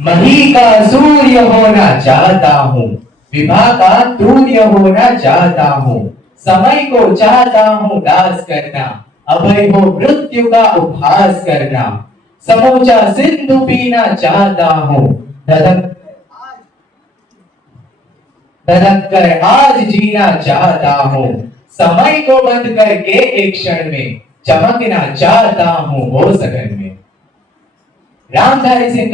मही का सूर्य होना चाहता हूँ, विभा का तूर्य होना चाहता हूँ, समय को चाहता हूँ दास करना, अभय हो मृत्यु का उपहास करना, समूचा सिंधु पीना चाहता हूँ, धधक धधक कर आज जीना चाहता हूँ, समय को बंद करके एक क्षण में चमकना चाहता हूँ वो सगन में। रामधारी सिंह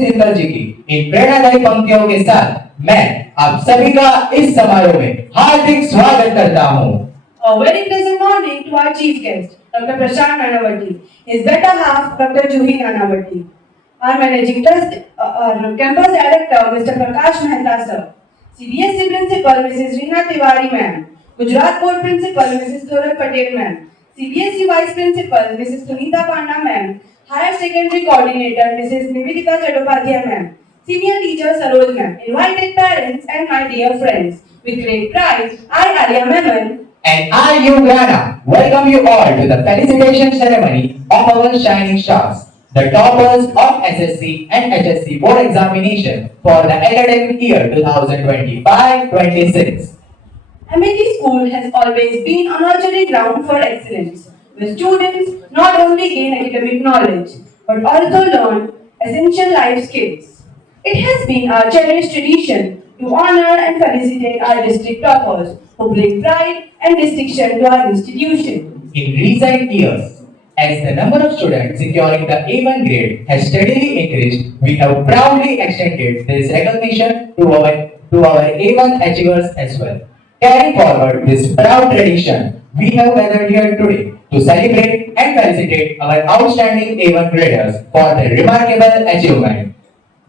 दिनकर जी की इन प्रेरणादायी पंक्तियों के साथ मैं आप सभी का इस समारोह में हार्दिक स्वागत करता हूँ। A very pleasant morning to our chief guest, Dr. Prashant Nanavati, his better half, Dr. Juhi Nanavati, our managing trust, our campus director, Mr. Prakash Mehta sir, CBSE principal, Mrs. Reena Tiwari ma'am, Gujarat board principal, Mrs. Thorat Patel ma'am, CBSE vice principal, Mrs. Sunita Panda ma'am, higher secondary coordinator, Mrs. Nivedita Chattopadhyay ma'am, senior teacher Saroj ma'am, invited parents and my dear friends. With great pride, I, Alia Memon, and I, Grana, welcome you all to the felicitation ceremony of our shining stars, the toppers of SSC and HSC board examination for the academic year 2025-26. Amity School has always been a nurturing ground for excellence, where students not only gain academic knowledge, but also learn essential life skills. It has been our cherished tradition to honor and felicitate our district toppers who bring pride and distinction to our institution. In recent years, as the number of students securing the A-1 grade has steadily increased, we have proudly extended this recognition to our A-1 achievers as well. Carrying forward this proud tradition, we have gathered here today to celebrate and felicitate our outstanding A-1 graders for their remarkable achievement.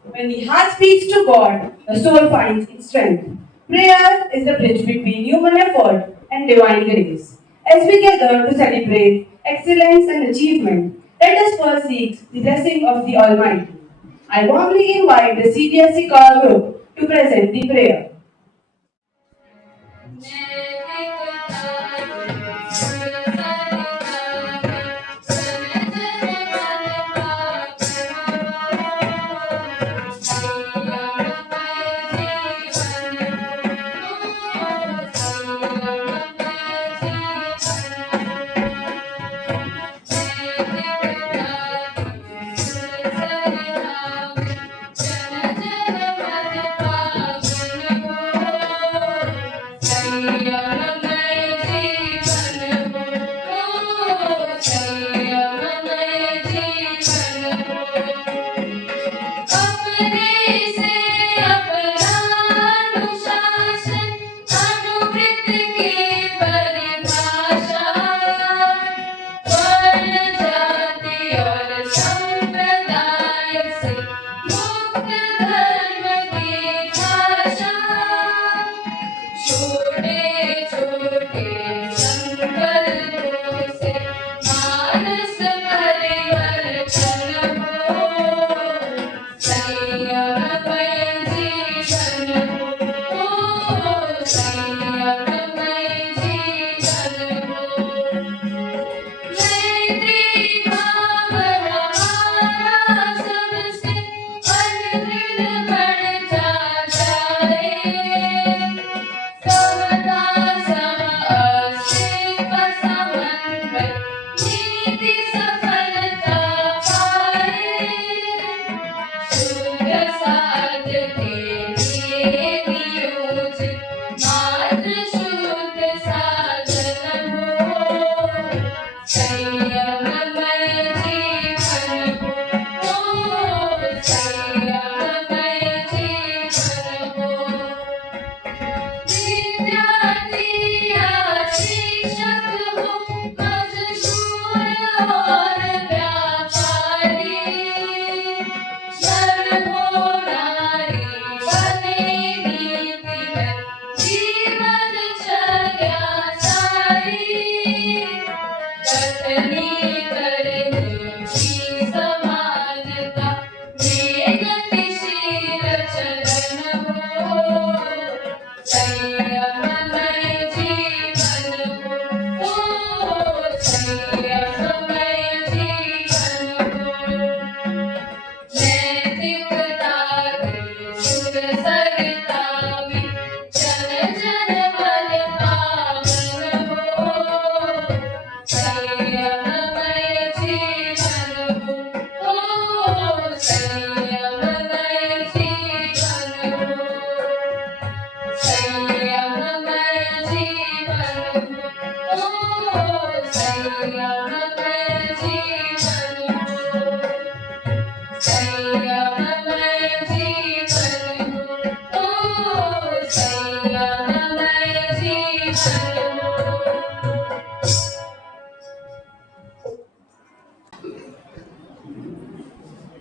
When the heart speaks to God, the soul finds its strength. Prayer is the bridge between human effort and divine grace. As we gather to celebrate excellence and achievement, let us first seek the blessing of the Almighty. I warmly invite the CBSE core group to present the prayer.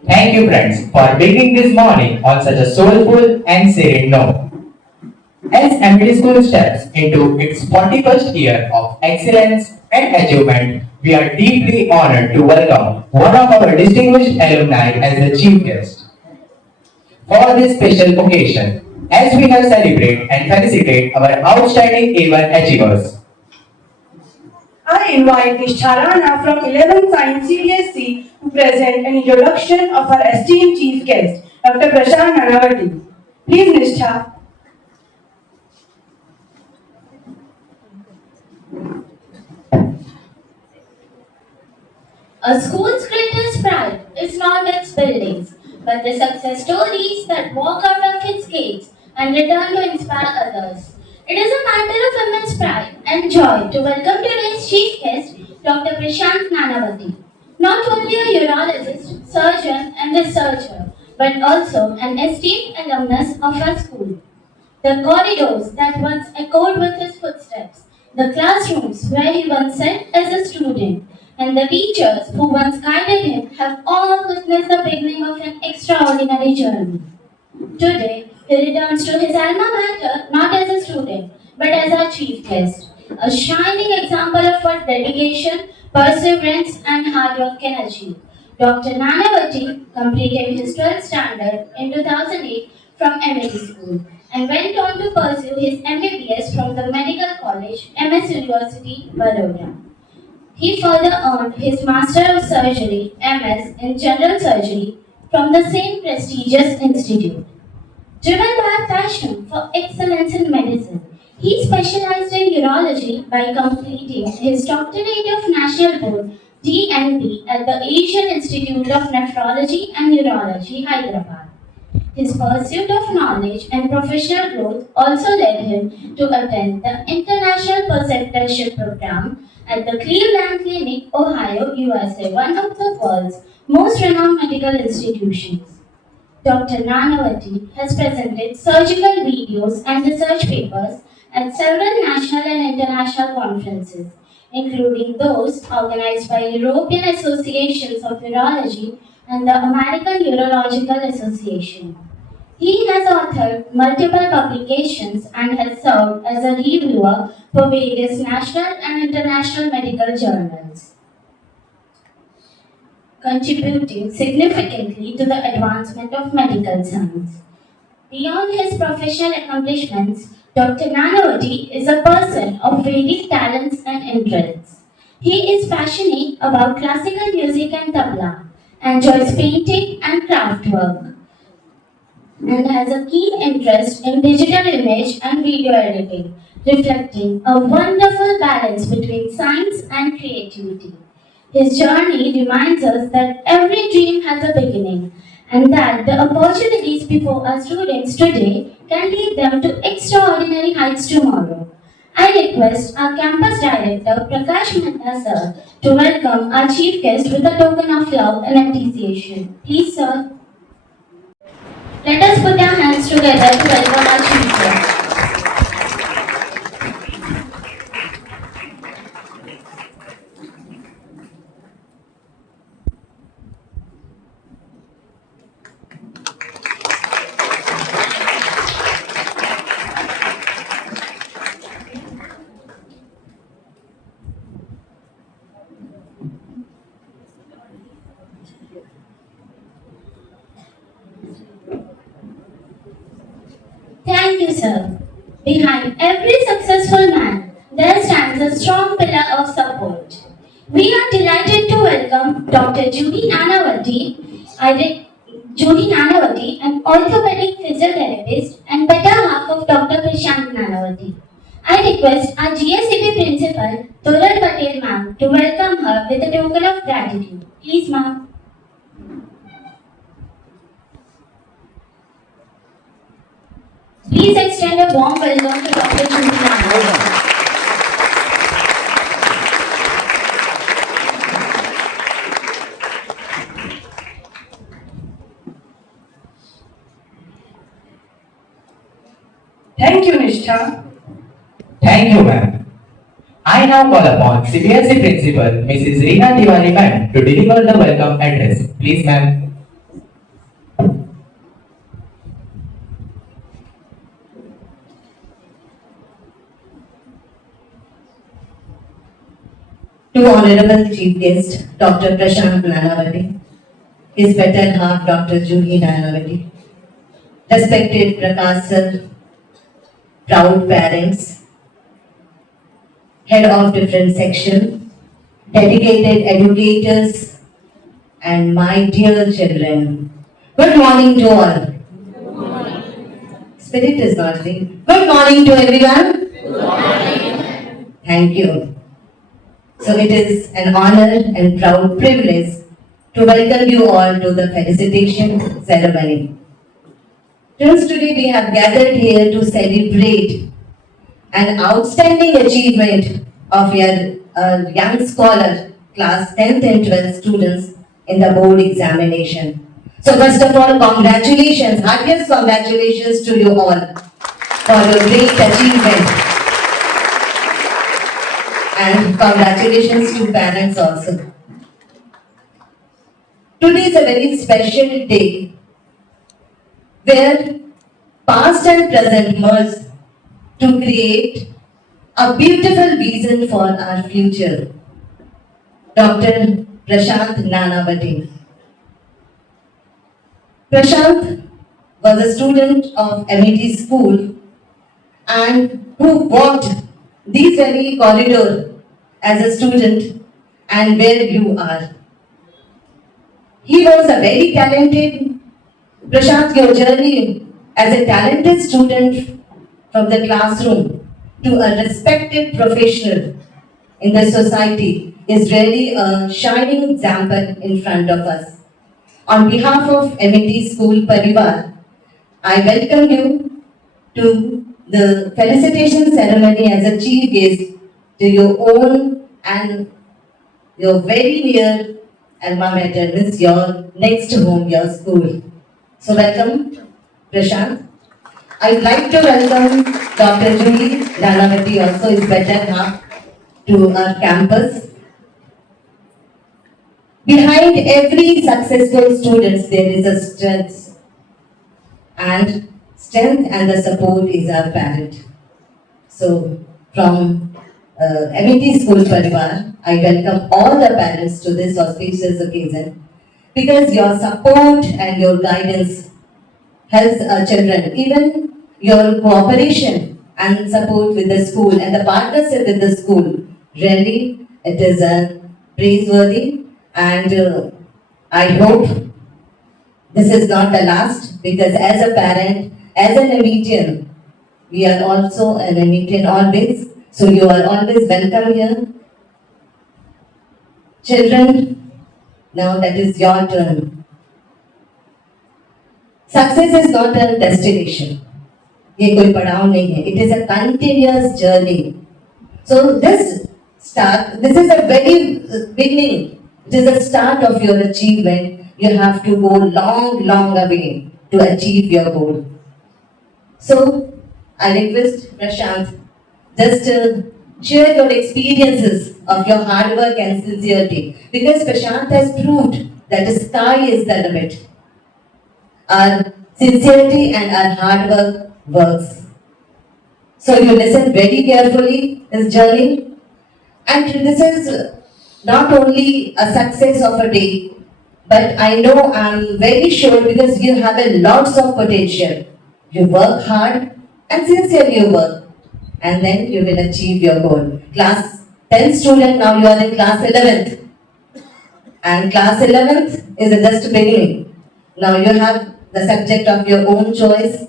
Thank you, friends, for beginning this morning on such a soulful and serene note. As MD School steps into its 41st year of excellence and achievement, we are deeply honored to welcome one of our distinguished alumni as the chief guest. For this special occasion, as we have celebrate and felicitate our outstanding A1 achievers. I invite Ms. Charana from 11th Science CSC to present an introduction of our esteemed chief guest, Dr. Prashant Nanavati. Please, Nishtha. A school's greatest pride is not its buildings, but the success stories that walk out of its gates and return to inspire others. It is a matter of immense pride and joy to welcome today's chief guest, Dr. Prashant Nanavati. Not only a urologist, surgeon, and researcher, but also an esteemed alumnus of our school. The corridors that once echoed with his footsteps, the classrooms where he once sat as a student, and the teachers who once guided him have all witnessed the beginning of an extraordinary journey. Today, he returns to his alma mater not as a student, but as our chief guest, a shining example of what dedication, perseverance, and hard work can achieve. Dr. Nanavati completed his 12th standard in 2008 from MAT School and went on to pursue his MBBS from the Medical College, MS University, Baroda. He further earned his Master of Surgery, MS, in General Surgery from the same prestigious institute. Driven by a passion for excellence in medicine, he specialized in urology by completing his Doctorate of National Board DNB at the Asian Institute of Nephrology and Urology, Hyderabad. His pursuit of knowledge and professional growth also led him to attend the International Preceptorship Program at the Cleveland Clinic, Ohio, USA, one of the world's most renowned medical institutions. Dr. Nanavati has presented surgical videos and research papers at several national and international conferences, including those organized by European Associations of Urology and the American Urological Association. He has authored multiple publications and has served as a reviewer for various national and international medical journals, contributing significantly to the advancement of medical science. Beyond his professional accomplishments, Dr. Nanavati is a person of varied talents and interests. He is passionate about classical music and tabla, enjoys painting and craft work, and has a keen interest in digital image and video editing, reflecting a wonderful balance between science and creativity. His journey reminds us that every dream has a beginning and that the opportunities before our students today can lead them to extraordinary heights tomorrow. I request our campus director Prakash Mehta sir to welcome our chief guest with a token of love and appreciation. Please sir. Let us put our hands together to welcome our chief guest. Thank you, sir. Behind every successful man, there stands a strong pillar of support. We are delighted to welcome Dr. Judy Nanavati, an orthopedic physiotherapist and better half of Dr. Prashant Nanavati. I request our GSCP principal, Toral Patel ma'am, to welcome her with a token of gratitude. Please, ma'am. Please extend a warm welcome to Dr. Judy Nanavati. Thank you, Nishtha. Thank you, ma'am. I now call upon CBSE Principal Mrs. Reena Tiwari ma'am to deliver the welcome address. Please, ma'am. To Honorable Chief Guest, Dr. Prashant Nanavati, his better half, Dr. Juhi Nanavati, respected Prakash sir, proud parents, head of different section, dedicated educators, and my dear children. Good morning to all. Spirit is not there. Good morning to everyone. Thank you. So it is an honor and proud privilege to welcome you all to the felicitation ceremony. Since today we have gathered here to celebrate an outstanding achievement of your young scholar, class 10th and 12th students in the board examination. So first of all, congratulations, heartiest congratulations to you all for your great achievement. And congratulations to parents also. Today is a very special day where past and present merge to create a beautiful vision for our future. Dr. Prashant Nanavati. Prashant was a student of MIT school and who walked these very corridor as a student and where you are. He was a very talented, Prashant, your journey as a talented student from the classroom to a respected professional in the society is really a shining example in front of us. On behalf of MIT School Parivar, I welcome you to the felicitation ceremony as a chief guest to your own and your very near alma mater, means your next home, your school. So welcome, Prashant. I'd like to welcome Dr. Juhi Nanavati, also his better half, to our campus. Behind every successful student, there is a strength, and strength and the support is our parent. So, from MIT School Parivar, I welcome all the parents to this auspicious occasion because your support and your guidance helps our children. Even your cooperation and support with the school and the partnership with the school, really, it is praiseworthy. And I hope this is not the last because as a parent, as an Emetian, we are also an Emetian always. So you are always welcome here. Children, now that is your turn. Success is not a destination. ये कोई पड़ाव नहीं है. It is a continuous journey. So this is a very beginning. It is the start of your achievement. You have to go long, long away to achieve your goal. So I request Prashant, just share your experiences of your hard work and sincerity because Prashant has proved that the sky is the limit. Our sincerity and our hard work works. So you listen very carefully his journey, and this is not only a success of a day, but I know I'm very sure because you have a lots of potential. You work hard and sincerely you work, and then you will achieve your goal. Class 10 student, now you are in class 11th, and class 11th is just beginning. Now you have the subject of your own choice,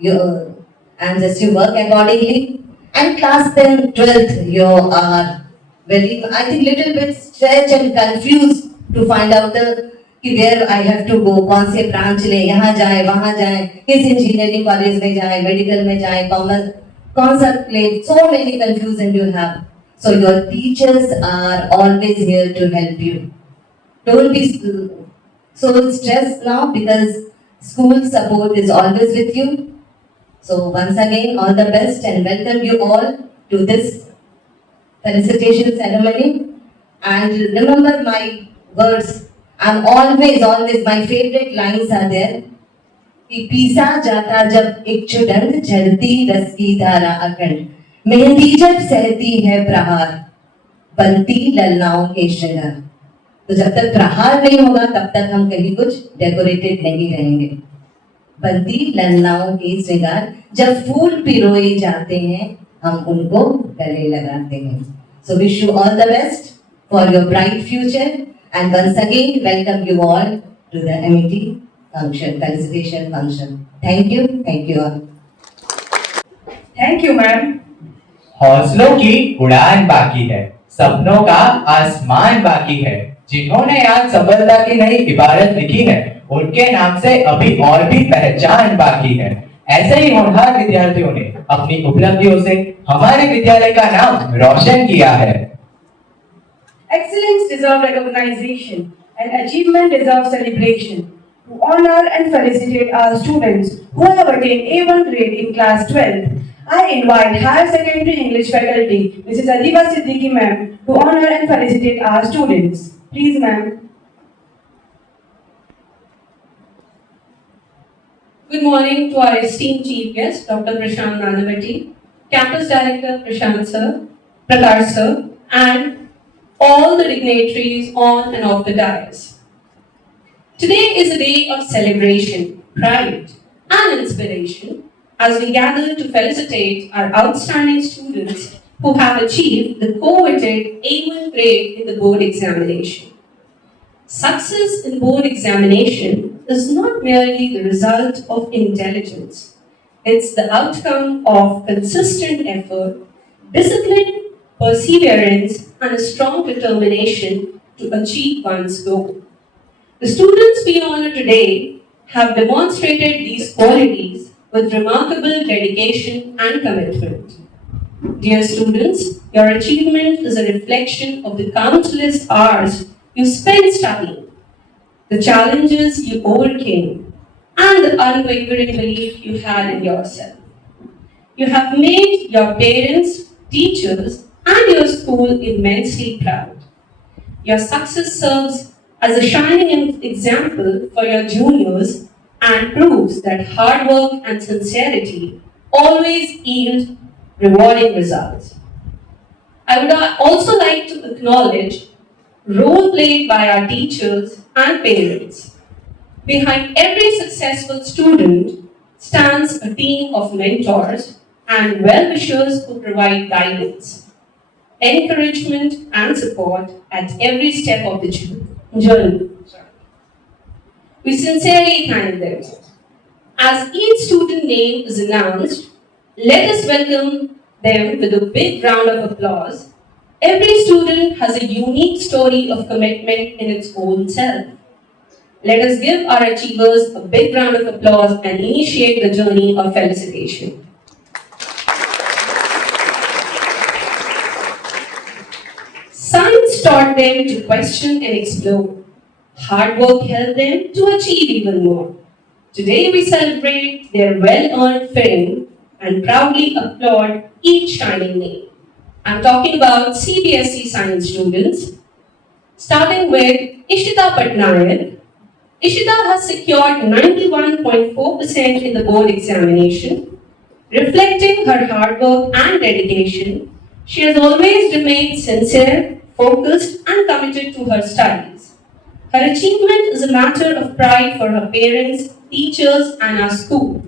and just you work accordingly. And class 10, 12th, you are very, I think, little bit stretched and confused to find out कि where I have to go, कौन से branch ले, यहाँ जाए, वहाँ जाए, किस engineering college में जाए, medical में जाए, commerce, कौन सा ले, so many confusion you have. So your teachers are always here to help you. Don't be so stressed now because school support is always with you. So once again, all the best and welcome you all to this felicitation ceremony. And remember my words. I'm always, my favorite lines are there. कि पीसा जाता जब एक चुड़ंद जलती रस की धारा अखंड, मेहंदी जब सहती है प्रहार, बनती ललनाओं के श्रृंगार। तो जब तक प्रहार नहीं होगा तब तक हम कहीं कुछ डेकोरेटेड नहीं रहेंगे। बनती ललनाओं के श्रृंगार, जब फूल पिरोए जाते हैं हम उनको गले लगाते हैं। So wish you all the best for your bright future, and once again welcome you all to the MET function, felicitation function. Thank you all. Thank you, ma'am. हौसलों की उड़ान बाकी है, सपनों का आसमान बाकी है। जिन्होंने आज सफलता की नई इबारत लिखी है, उनके नाम से अभी और भी पहचान बाकी है। ऐसे ही होनहार विद्यार्थियों ने अपनी उपलब्धियों से हमारे विद्यालय का नाम रोशन किया है। Excellence deserves recognition and achievement deserves celebration. To honor and felicitate our students who have attained A1 grade in class 12, I invite Higher Secondary English faculty, Mrs. Adiba Siddiqui ma'am, to honor and felicitate our students. Please, ma'am. Good morning to our esteemed chief guest, Dr. Prashant Nanavati, Campus Director Prashant sir, Prakash sir, and all the dignitaries on and off the dais. Today is a day of celebration, pride, and inspiration as we gather to felicitate our outstanding students who have achieved the coveted A1 grade in the board examination. Success in board examination is not merely the result of intelligence. It's the outcome of consistent effort, discipline, perseverance, and a strong determination to achieve one's goal. The students we honor today have demonstrated these qualities with remarkable dedication and commitment. Dear students, your achievement is a reflection of the countless hours you spent studying, the challenges you overcame, and the unwavering belief you had in yourself. You have made your parents, teachers, and your school immensely proud. Your success serves as a shining example for your juniors and proves that hard work and sincerity always yield rewarding results. I would also like to acknowledge role played by our teachers and parents. Behind every successful student stands a team of mentors and well-wishers who provide guidance, encouragement, and support at every step of the journey. We sincerely thank them. As each student name is announced, let us welcome them with a big round of applause. Every student has a unique story of commitment in its own self. Let us give our achievers a big round of applause and initiate the journey of felicitation. Science taught them to question and explore. Hard work helped them to achieve even more. Today we celebrate their well-earned fame and proudly applaud each shining name. I'm talking about CBSE science students, starting with Ishita Patnaik. Ishita has secured 91.4% in the board examination. Reflecting her hard work and dedication, she has always remained sincere, focused, and committed to her studies. Her achievement is a matter of pride for her parents, teachers, and our school.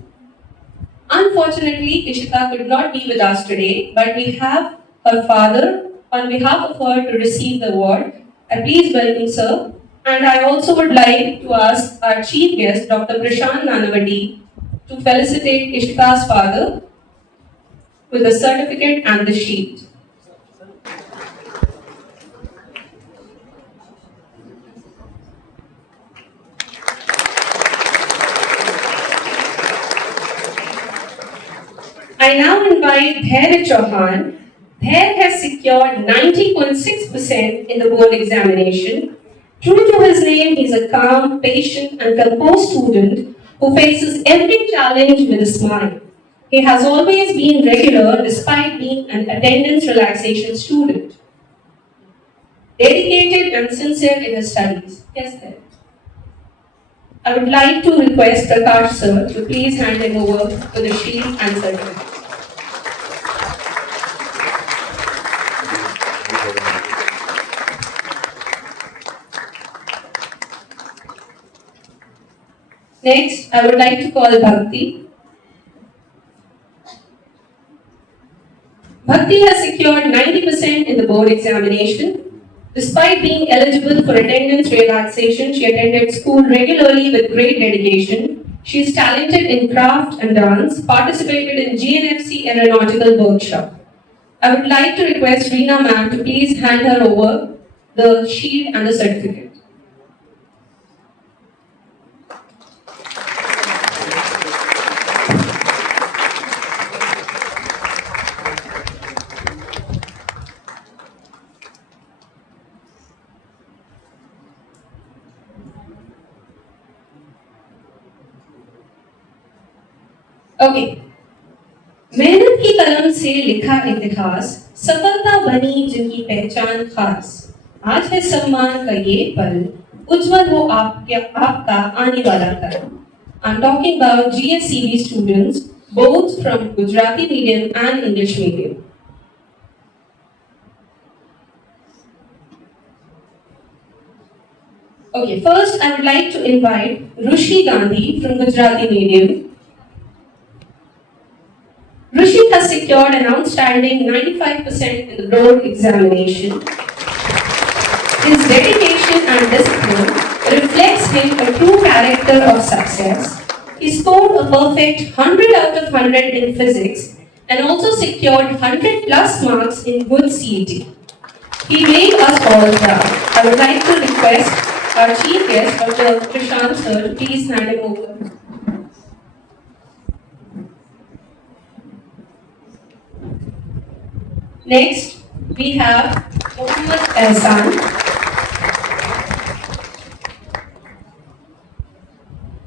Unfortunately, Ishita could not be with us today, but we have her father on behalf of her to receive the award. Please welcome, sir. And I also would like to ask our chief guest, Dr. Prashant Nanavati, to felicitate Ishita's father with the certificate and the sheet. I now invite Bhair Chauhan. Bhair has secured 90.6% in the board examination. True to his name, he is a calm, patient, and composed student who faces every challenge with a smile. He has always been regular despite being an attendance relaxation student. Dedicated and sincere in his studies. Yes, sir. I would like to request Prakash sir to please hand him over to the sheet and certificate. Next, I would like to call Bhakti. Bhakti has secured 90% in the board examination. Despite being eligible for attendance relaxation, she attended school regularly with great dedication. She is talented in craft and dance, participated in GNFC aeronautical workshop. I would like to request Reena ma'am to please hand her over the shield and the certificate. Okay मेहनत की कलम से लिखा इतिहास सफलता बनी जिनकी पहचान खास आज है सम्मान का ये पल उज्जवल हो आपका आने वाला कल I'm talking about GSCB students both from Gujarati medium and English medium. Okay, first I would like to invite Rushi Gandhi from Gujarati medium. Rushi has secured an outstanding 95% in the board examination. His dedication and discipline reflects him a true character of success. He scored a perfect 100 out of 100 in physics and also secured 100 plus marks in good CET. He made us all proud. I would like to request our chief guest, Dr. Prashant sir, to please hand him over. Next, we have Mohammed A-1.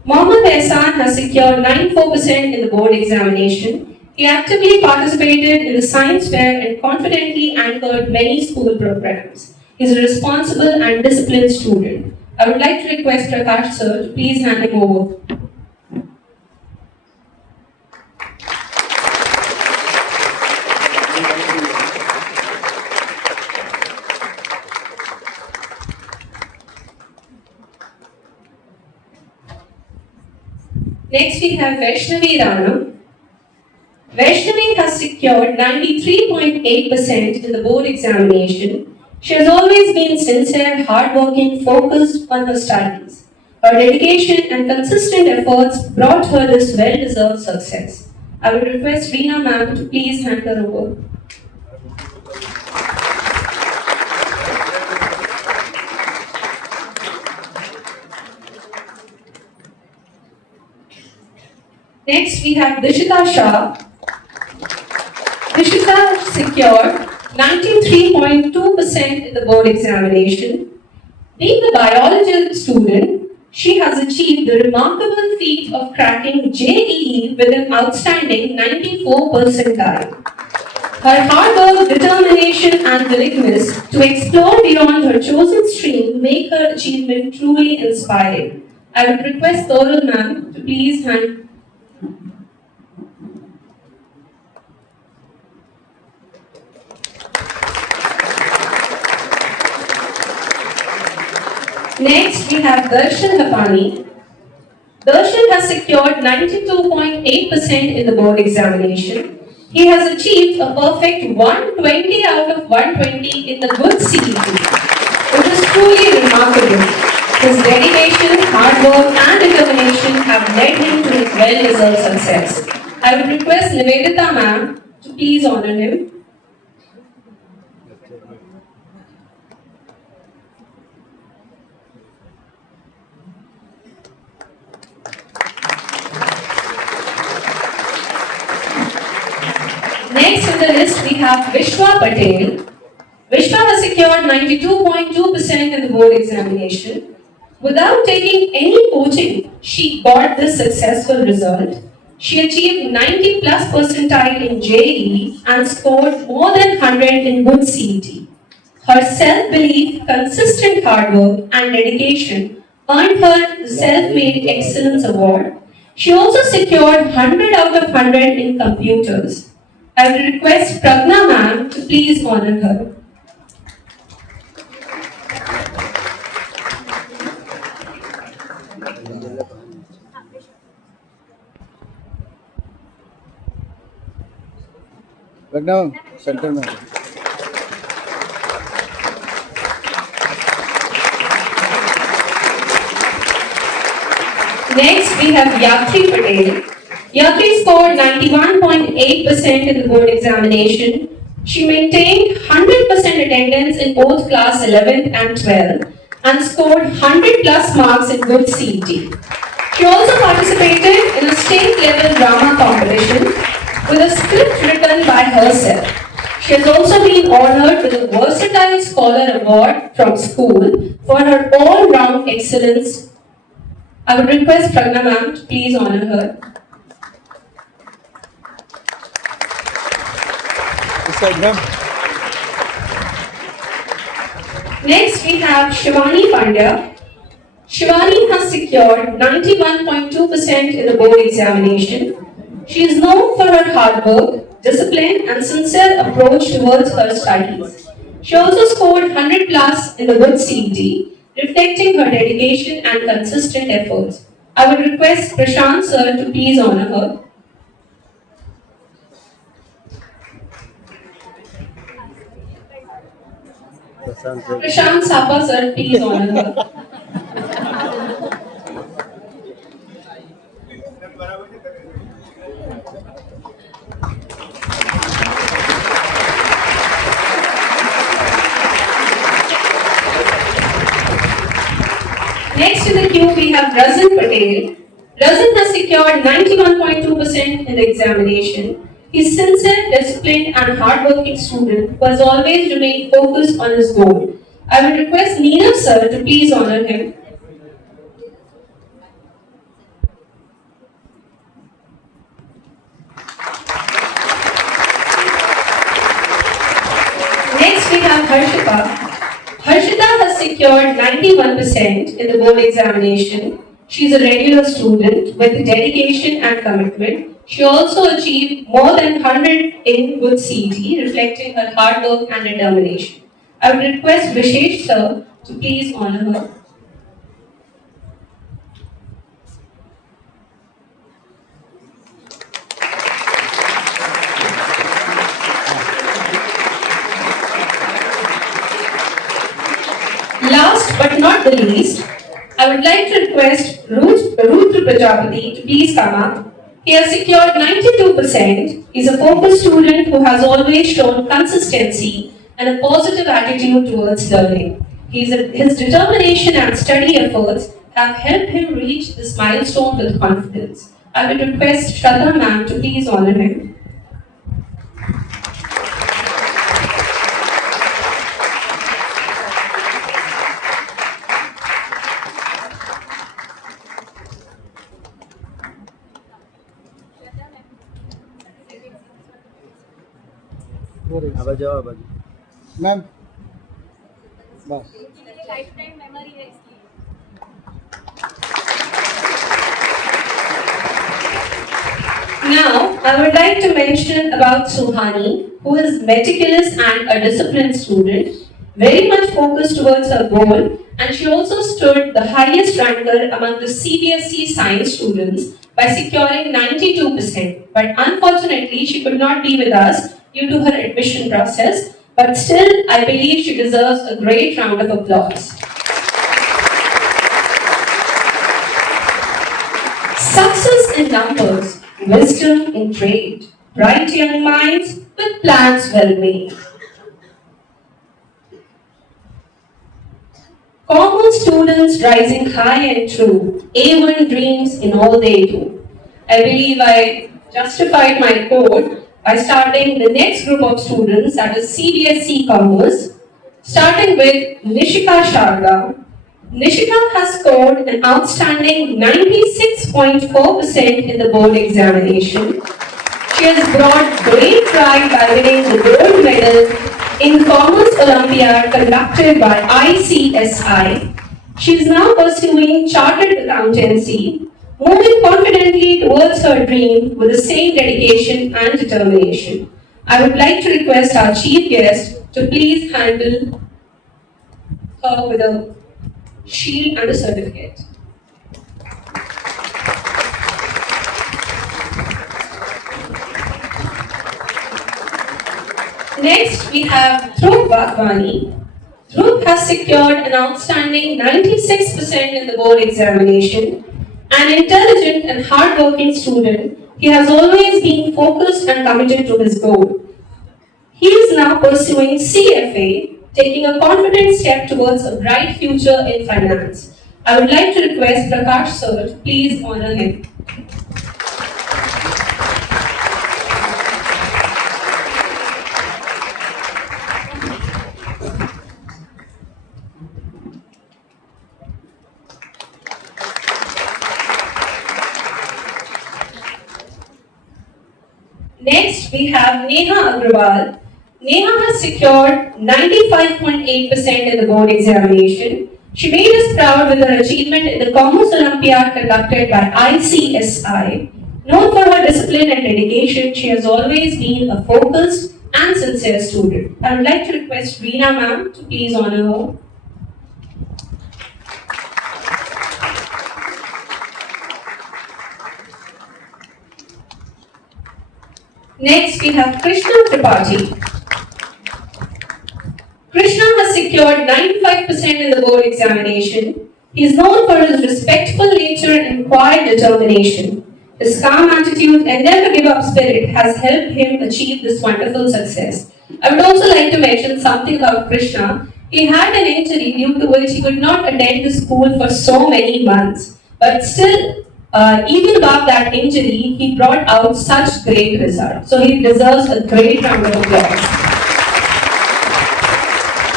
Mohammed A-1 has secured 94% in the board examination. He actively participated in the science fair and confidently anchored many school programs. He is a responsible and disciplined student. I would like to request Prakash sir to please hand him over. Next, we have Vaishnavi Rana. Vaishnavi has secured 93.8% in the board examination. She has always been sincere, hardworking, focused on her studies. Her dedication and consistent efforts brought her this well-deserved success. I would request Reena ma'am to please hand her over. Next, we have Dishita Shah. Dishita secured 93.2% in the board examination. Being a biology student, she has achieved the remarkable feat of cracking JEE with an outstanding 94 percentile. Her hard work, determination, and willingness to explore beyond her chosen stream make her achievement truly inspiring. I would request Toril ma'am to please hand. Next, we have Darshan Hapani. Darshan has secured 92.8% in the board examination. He has achieved a perfect 120 out of 120 in the good CET, which is truly remarkable. His dedication, hard work, and determination have led him to his well-deserved success. I would request Nivedita ma'am to please honor him. Next in the list, we have Vishwa Patel. Vishwa has secured 92.2% in the board examination. Without taking any coaching, she got this successful result. She achieved 90 plus percentile in JEE and scored more than 100 in good CET. Her self-belief, consistent hard work, and dedication earned her the Self-Made Excellence Award. She also secured 100 out of 100 in computers. I would request Pragna ma'am to please honor her. Raghav, center में. Next, we have Yatri Patel. Yatri scored 91.8% in the board examination. She maintained 100% attendance in both class 11th and 12th and scored 100 plus marks in good CET. She also participated in a state level drama competition with a script written by herself. She has also been honored with a Versatile Scholar Award from school for her all-round excellence. I would request Pragna ma'am to please honor her. This side, ma'am. Next, we have Shivani Pandya. Shivani has secured 91.2% in the board examination. She is known for her hard work, discipline, and sincere approach towards her studies. She also scored 100 plus in the good CET, reflecting her dedication and consistent efforts. I would request Prashant sir to please honor her. Prashant Sapa sir, please honor her. Next in the queue we have Razin Patel. Razin has secured 91.2% in the examination. He's sincere, disciplined and hardworking student who has always remained focused on his goal. I will request Neena sir to please honor him. Next we have Harshita. Harshita has secured 91% in the board examination. She is a regular student with dedication and commitment. She also achieved more than 100 in good CET, reflecting her hard work and determination. I would request Vishesh sir to please honor her. Last but not the least, I would like to request Ruth Prajapati to please come up. He has secured 92%. He is a focused student who has always shown consistency and a positive attitude towards learning. His determination and study efforts have helped him reach this milestone with confidence. I would request Shraddha ma'am to please honor him. आवाज आओ आवाज. Ma'am. बस. Now, I would like to mention about Suhani, who is meticulous and a disciplined student, very much focused towards her goal, and she also stood the highest ranker among the CBSE science students by securing 92%. But unfortunately, she could not be with us due to her admission process, but still, I believe she deserves a great round of applause. Success in numbers, wisdom in trade, bright young minds with plans well made. Common students rising high and true, A-1 dreams in all they do. I believe I justified my quote by starting the next group of students, that is CBSE Commerce, starting with Nishika Sharda. Nishika has scored an outstanding 96.4% in the board examination. She has brought great pride by winning the gold medal in Commerce Olympiad conducted by ICSI. She is now pursuing chartered accountancy, moving confidently towards her dream with the same dedication and determination. I would like to request our chief guest to please handle her with a shield and a certificate. Next, we have Dhruv Bhagwani. Dhruv has secured an outstanding 96% in the board examination. An intelligent and hardworking student, he has always been focused and committed to his goal. He is now pursuing CFA, taking a confident step towards a bright future in finance. I would like to request Prakash sir to please honor him. Next, we have Neha Agrawal. Neha has secured 95.8% in the board examination. She made us proud with her achievement in the Commerce Olympiad conducted by ICSI. Known for her discipline and dedication, she has always been a focused and sincere student. I would like to request Reena ma'am to please honor her. Next, we have Krishna Tripathi. Krishna has secured 95% in the board examination. He is known for his respectful nature and quiet determination. His calm attitude and never give up spirit has helped him achieve this wonderful success. I would also like to mention something about Krishna. He had an injury due to which he could not attend the school for so many months. But still, even above that injury, he brought out such great results. So he deserves a great round of applause.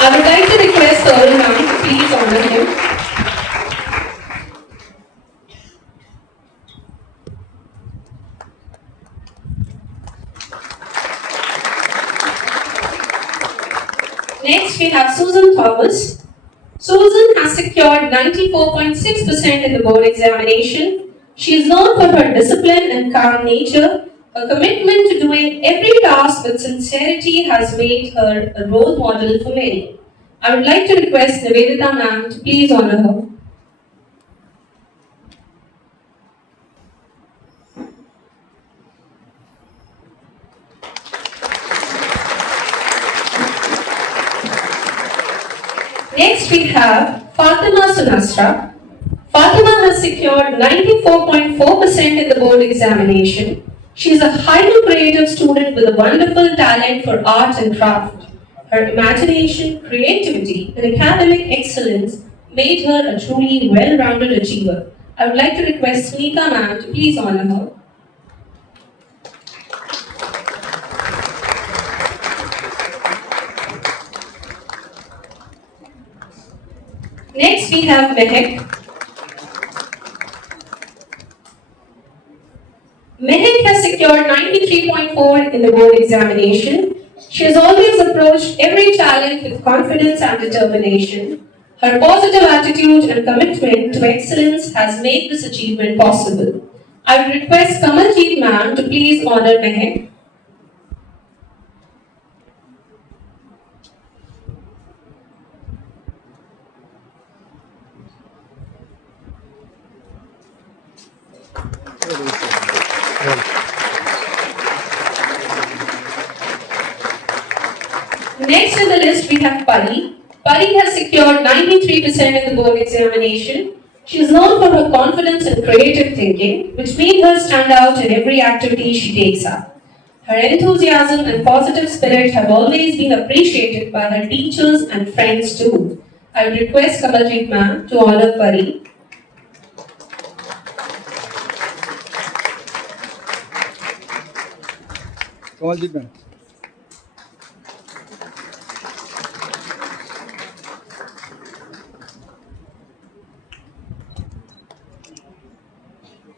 I would like to request Earl ma'am to please honor him. Next, we have Susan Thomas. Susan has secured 94.6% in the board examination. She is known for her discipline and calm nature. Her commitment to doing every task with sincerity has made her a role model for many. I would like to request Nivedita ma'am to please honor her. Next, we have Fatima Sunasra. Fatima has secured 94.4% in the board examination. She is a highly creative student with a wonderful talent for art and craft. Her imagination, creativity, and academic excellence made her a truly well-rounded achiever. I would like to request Sunita ma'am to please honor her. Next, we have Mehak. Mehak has secured 93.4 in the board examination. She has always approached every challenge with confidence and determination. Her positive attitude and commitment to excellence has made this achievement possible. I would request Kamaljeet ma'am to please honor Mehak. Next on the list, we have Pari. Pari has secured 93% in the board examination. She is known for her confidence and creative thinking, which made her stand out in every activity she takes up. Her enthusiasm and positive spirit have always been appreciated by her teachers and friends too. I would request Kamaljeet ma'am to honor Pari. Kamaljeet ma'am.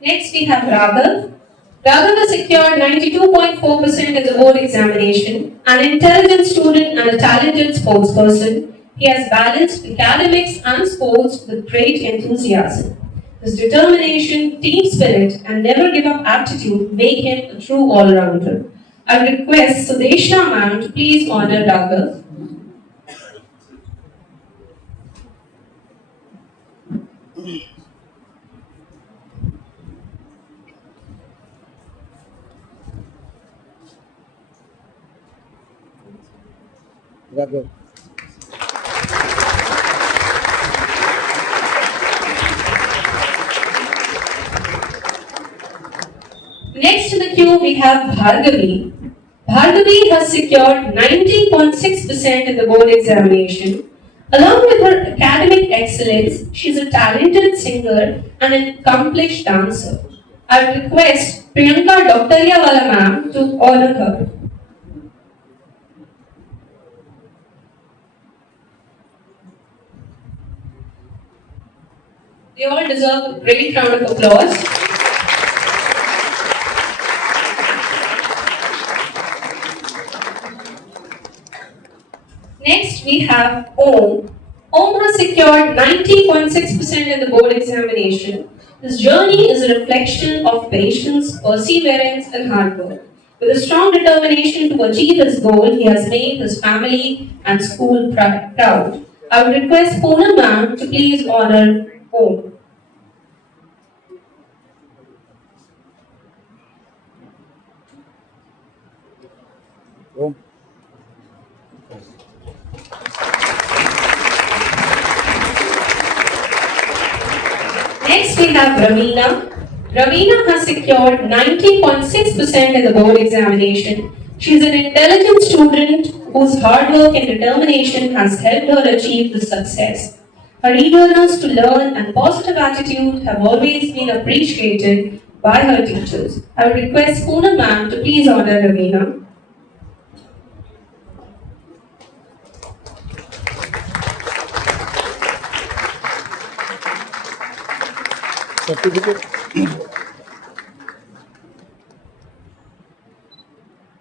Next, we have Raghav. Raghav has secured 92.4% in the board examination. An intelligent student and a talented sportsperson, he has balanced academics and sports with great enthusiasm. His determination, team spirit, and never give up attitude make him a true all-rounder. I request Sudeshna ma'am to please honor Raghav. Raghav. Next in the queue, we have Bhargavi. Bhargavi has secured 90.6% in the board examination. Along with her academic excellence, she is a talented singer and an accomplished dancer. I would request Priyanka Doctoriawala ma'am to honor her. They all deserve a great round of applause. Next, we have Om. Om has secured 90.6% in the board examination. His journey is a reflection of patience, perseverance, and hard work. With a strong determination to achieve his goal, he has made his family and school proud. I would request Poonam ma'am to please honor Om. Om. Next, we have Ravina. Ravina has secured 90.6% in the board examination. She is an intelligent student whose hard work and determination has helped her achieve this success. Her eagerness to learn and positive attitude have always been appreciated by her teachers. I would request Poonam ma'am to please honor Ravina. Certificate.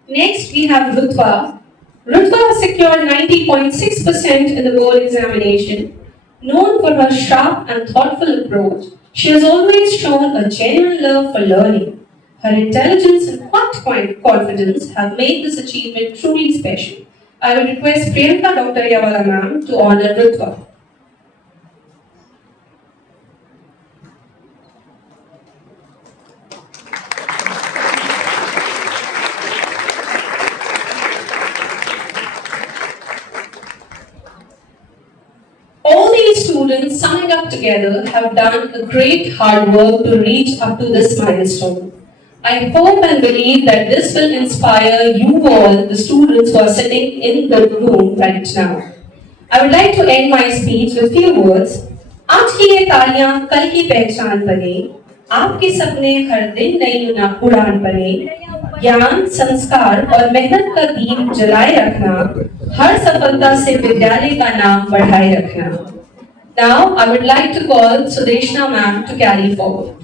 Next, we have Rutva. Rutva has secured 90.6% in the board examination. Known for her sharp and thoughtful approach, she has always shown a genuine love for learning. Her intelligence and confidence have made this achievement truly special. I will request Priyanka Doctoriawala ma'am to honor Rutva. All these students summing up together have done a great hard work to reach up to this milestone. I hope and believe that this will inspire you all, the students who are sitting in the room right now. I would like to end my speech with few words. आज की ये तालियां कल की पहचान बने, आपके सपने हर दिन नई उड़ान बने, ज्ञान, संस्कार और मेहनत का दीप जलाए रखना, हर सफलता से विद्यालय का नाम बढ़ाए रखना. Now I would like to call Sudeshna ma'am to carry forward.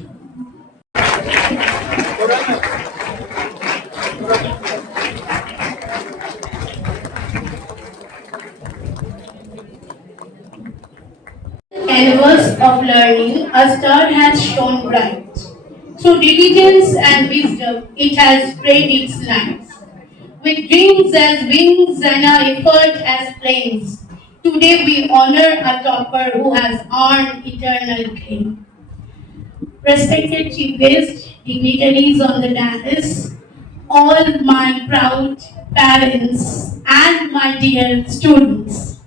Canvas of learning, a star has shone bright. Through diligence and wisdom, it has spread its lines. With dreams as wings and our effort as planes, today we honor a topper who has earned eternal claim. Respected chief guests, dignitaries on the dais, all my proud parents and my dear students.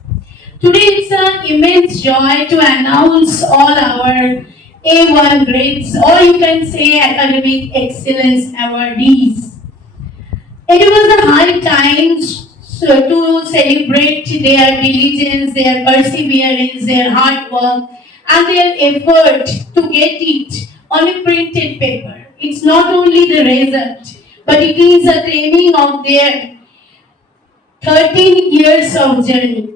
Today it's an immense joy to announce all our A-1 grades, or you can say academic excellence awardees. It was a high time to celebrate their diligence, their perseverance, their hard work, and their effort to get it on a printed paper. It's not only the result, but it is a claiming of their 13 years of journey.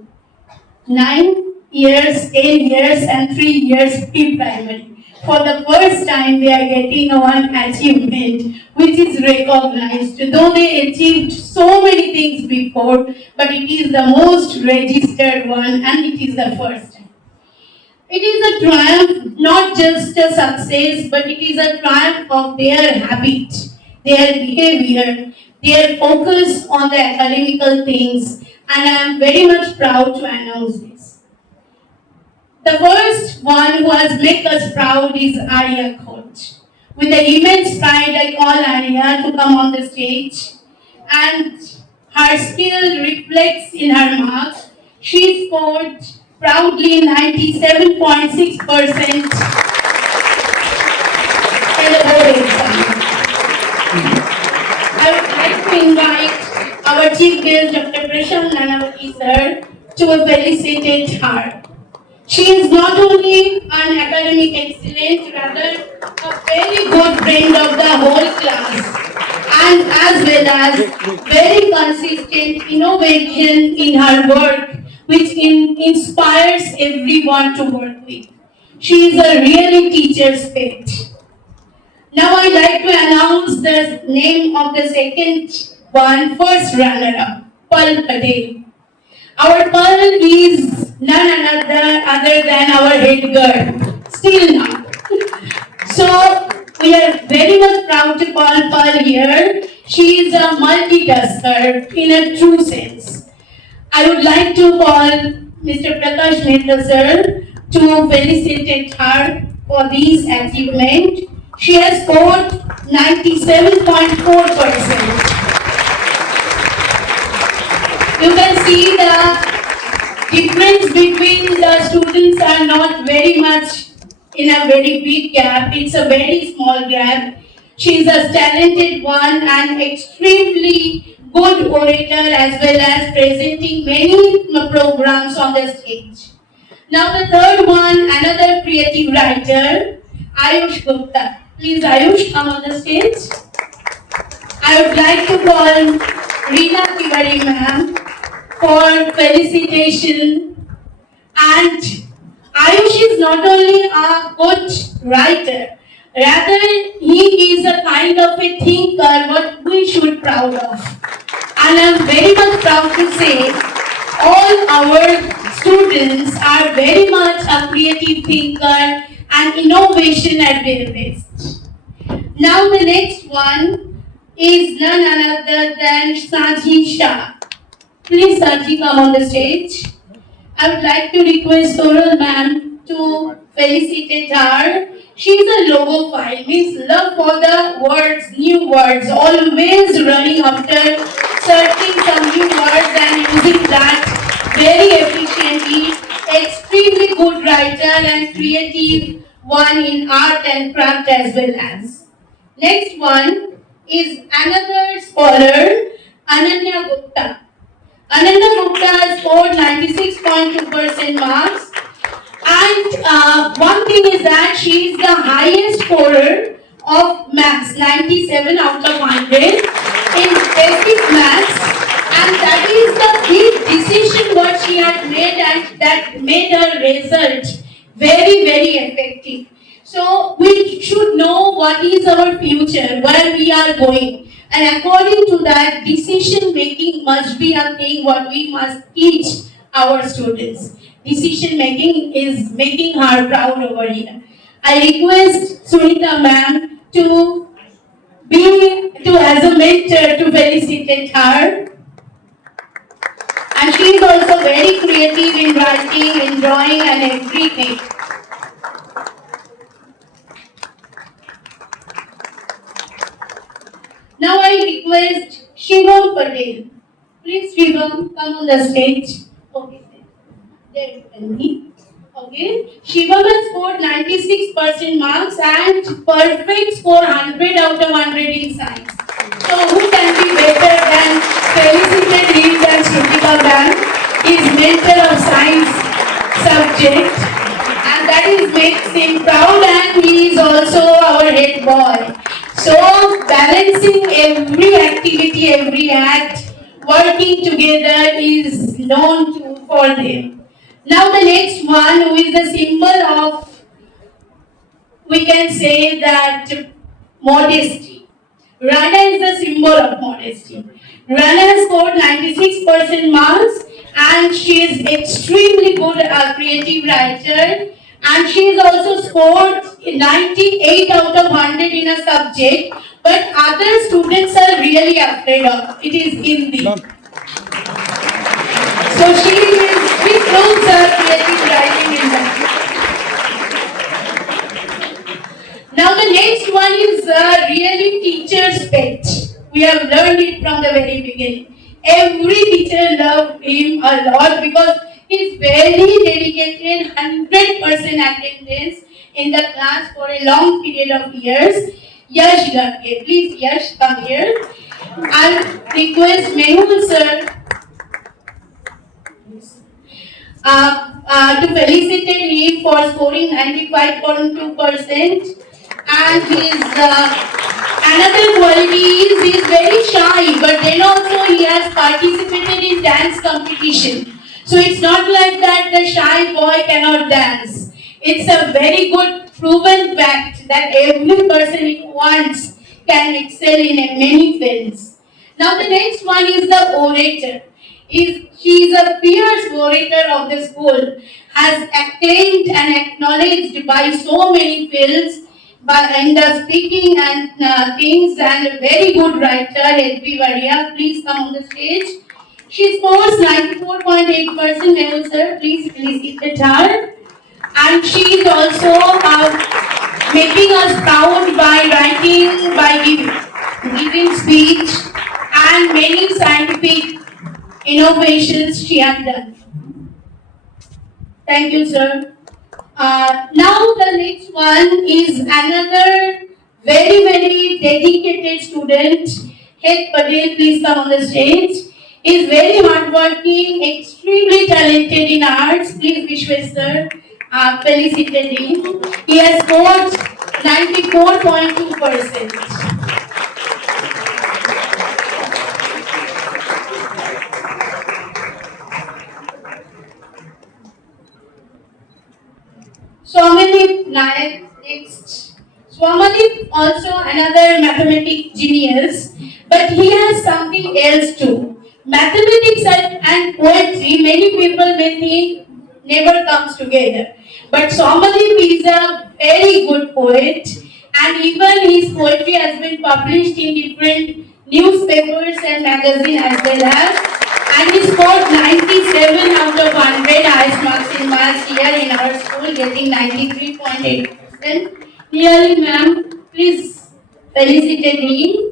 9 years, 8 years, and 3 years pre-primary. For the first time, they are getting one achievement which is recognized. Though they achieved so many things before, but it is the most registered one and it is the first time. It is a triumph, not just a success, but it is a triumph of their habit, their behavior, their focus on the academical things, and I am very much proud to announce this. The first one who has made us proud is Arya Coach. With the immense pride, I call Arya to come on the stage, and Her skill reflects in her marks. She scored proudly 97.6% in the board exam. I would like to invite our chief guest, Dr. Prashant Nanavati sir, to felicitate her. She is not only an academic excellence, rather a very good friend of the whole class, and as well as very consistent innovation in her work, which inspires everyone to work with. She is a really teacher's pet. Now I'd like to announce the name of the first runner-up, Pearl Patel. Our Pearl is none other than our head girl, still now. So we are very much proud to call Pearl here. She is a multitasker in a true sense. I would like to call Mr. Prakash Mehta sir to felicitate her for this achievement. She has scored 97.4%. You can see the difference between the students are not very much in a very big gap. It's a very small gap. She is a talented one and extremely good orator as well as presenting many programs on the stage. Now the third one, another creative writer, Ayush Gupta. Please Ayush, come on the stage. I would like to call Reena Tiwari ma'am for felicitation. And Ayush is not only a good writer, rather he is a kind of a thinker what we should be proud of. And I am very much proud to say all our students are very much a creative thinker and innovation at their best. Now the next one is none other than Saji Shah. Please Saji come on the stage. I would like to request Oral ma'am to felicitate her. She is a logophile, means love for the words, new words, always running after searching some new words and using that very efficiently. Extremely good writer and creative one in art and craft as well as. Next one is another scholar, Ananya Gupta. Ananya Gupta scored 96.2% marks. And one thing is that she is the highest scorer of maths, 97 out of 100 in basic maths. And that is the big decision what she had made and that made her result very, very effective. So we should know what is our future, where we are going. And according to that, decision making must be a thing what we must teach our students. Decision making is making her proud over here. I request Sunita ma'am to as a mentor to felicitate her. And she is also very creative in writing, in drawing and everything. Now I request Shivam Patel. Please Shivam, come on the stage. Okay, there you can be. Okay, Shivam has scored 96% marks and perfect score 100 out of 100 in science. So who can be better than felicitate him than Shrutika ma'am, is mentor of science subject, and that is makes him proud and he is also our head boy. So balancing every activity, every act, working together is known for them. Now the next one, who is the symbol of, we can say that, modesty. Rana is the symbol of modesty. Rana scored 96% marks and she is extremely good creative writer. And she has also scored 98 out of 100 in a subject, but other students are really afraid of. It is Hindi. So she proves her creative writing in that. Now the next one is really teacher's pet. We have learned it from the very beginning. Every teacher loved him a lot because he's very dedicated, 100% attendance in the class for a long period of years. Yash Garge, please Yash come here. I request Mehul sir to felicitate him for scoring 95.2%. And his another quality is he is very shy, but then also he has participated in dance competition. So it's not like that the shy boy cannot dance. It's a very good proven fact that every person who wants can excel in many fields. Now the next one is the orator. She is a fierce orator of the school, has acclaimed and acknowledged by so many fields, but in the speaking and things, and a very good writer, H.B. Varia. Please come on the stage. She scores 94.8%. Mehul sir, please felicitate her. And she is also making us proud by writing, by giving speech, and many scientific innovations she has done. Thank you, sir. Now the next one is another very dedicated student. H. Patel, please come on the stage. Is very hardworking, extremely talented in arts. Please, Vishwesh sir, felicitate him. He has scored 94.2%. Swamanip Nayak next. Swamanip also another mathematics genius, but he has something else too. Mathematics and poetry, many people may think never comes together. But Swamanip is a very good poet, and even his poetry has been published in different newspapers and magazines as well as. And he scored 97 out of 100 highest marks in maths here in our school, getting 93.8%. Really, ma'am, please felicitate him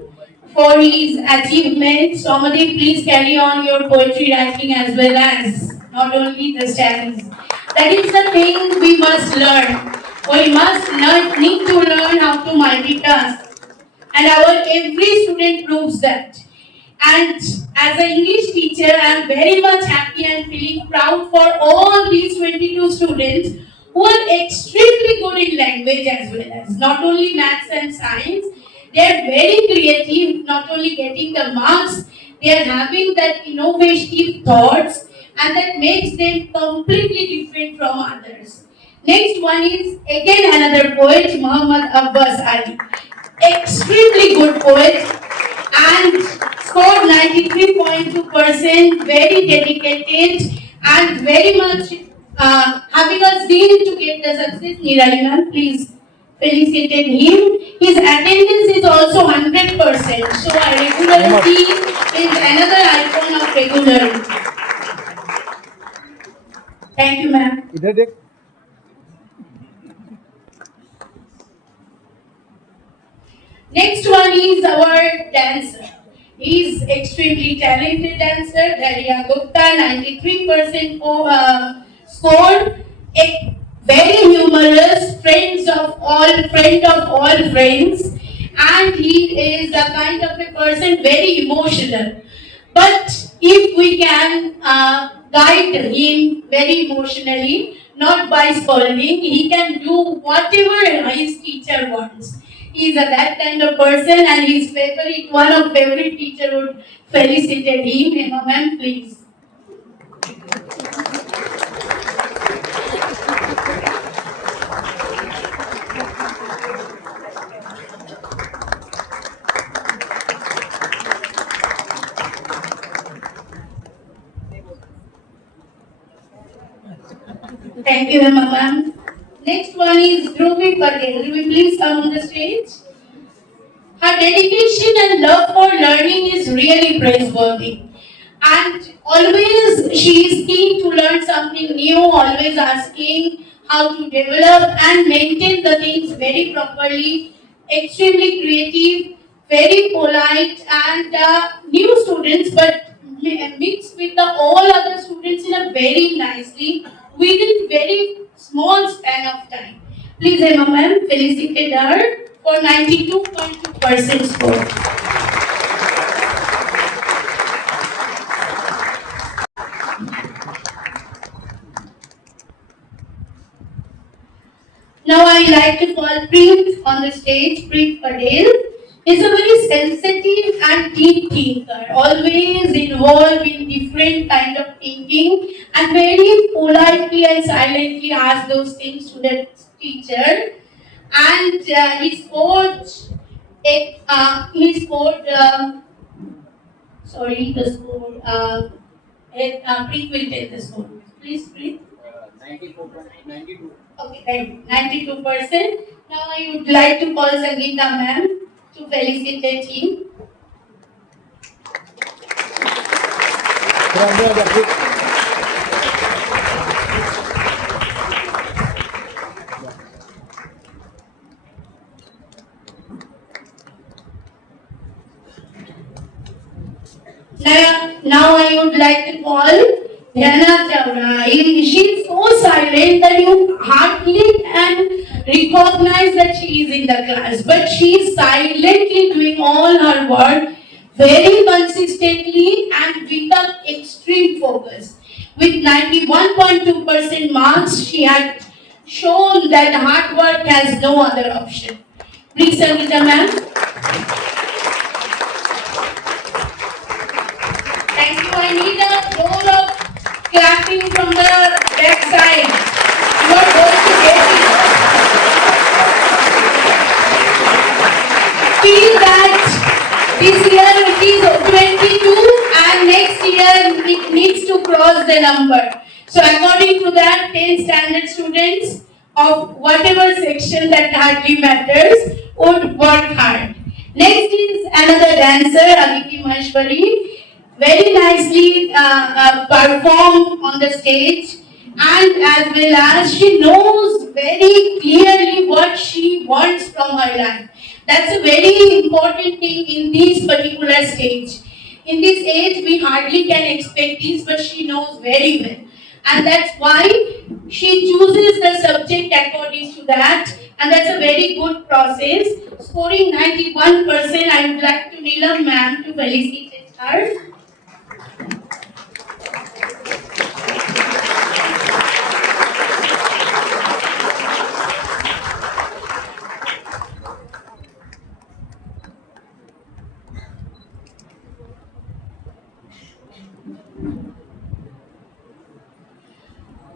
for his achievements. Somebody please carry on your poetry writing as well as not only the stanzas. That is the thing we must learn. We must need to learn how to multitask. And our every student proves that. And as an English teacher, I am very much happy and feeling proud for all these 22 students who are extremely good in language as well as not only maths and science. They are very creative, not only getting the marks, they are having that innovative thoughts and that makes them completely different from others. Next one is again another poet, Muhammad Abbas Ali. Extremely good poet and scored 93.2%, very dedicated and very much having a zeal to get the success. Nirali ma'am, please felicitate him. His attendance is also 100%. So a regularity is another icon of regularity. Thank you, ma'am. इधर देख Next one is our dancer. He is extremely talented dancer. Dharia Gupta, 93% score. A very humorous, friend of all friends, and he is a kind of a person very emotional. But if we can guide him very emotionally, not by scolding, he can do whatever his teacher wants. He is that kind of person, and his favorite, one of favorite teacher would felicitate him. Emma ma'am, please. Thank you, Emma ma'am. Next one is Dhruvi Patel. Will you please come on the stage? Her dedication and love for learning is really praiseworthy. And always she is keen to learn something new, always asking how to develop and maintain the things very properly, extremely creative, very polite, and new students, but mixed with the all other students in a very nicely within very small span of time. Please, Emma ma'am, felicitate her for 92.2% score. Now I like to call Preet on the stage. Preet Patel is a very sensitive and deep thinker, always involved in different kind of thinking and very politely and silently asks those things to the teacher. And he scored, sorry, the score, Preet will take the score. Please, Preet. 92. Okay, thank you. 92%. Now I would like to call Sangeeta ma'am to felicitate him. Now I would like to call Dhyana Chavra. She's so silent that you hardly can recognize that she is in the class. But she is silently doing all her work very consistently and with an extreme focus. With 91.2% marks, she had shown that hard work has no other option. Please, Sangeeta ma'am. Thank you. I need a roll of clapping from the back side. You are going to get it. Feel that this year it is 22 and next year it needs to cross the number. So according to that, 10 standard students of whatever section that hardly matters would work hard. Next is another dancer, Aditi Maheshwari. Very nicely performed on the stage, and as well as she knows very clearly what she wants from her life. That's a very important thing in this particular stage. In this age, we hardly can expect this, but she knows very well. And that's why she chooses the subject according to that, and that's a very good process. Scoring 91%, I would like to Neelam ma'am to felicitate her.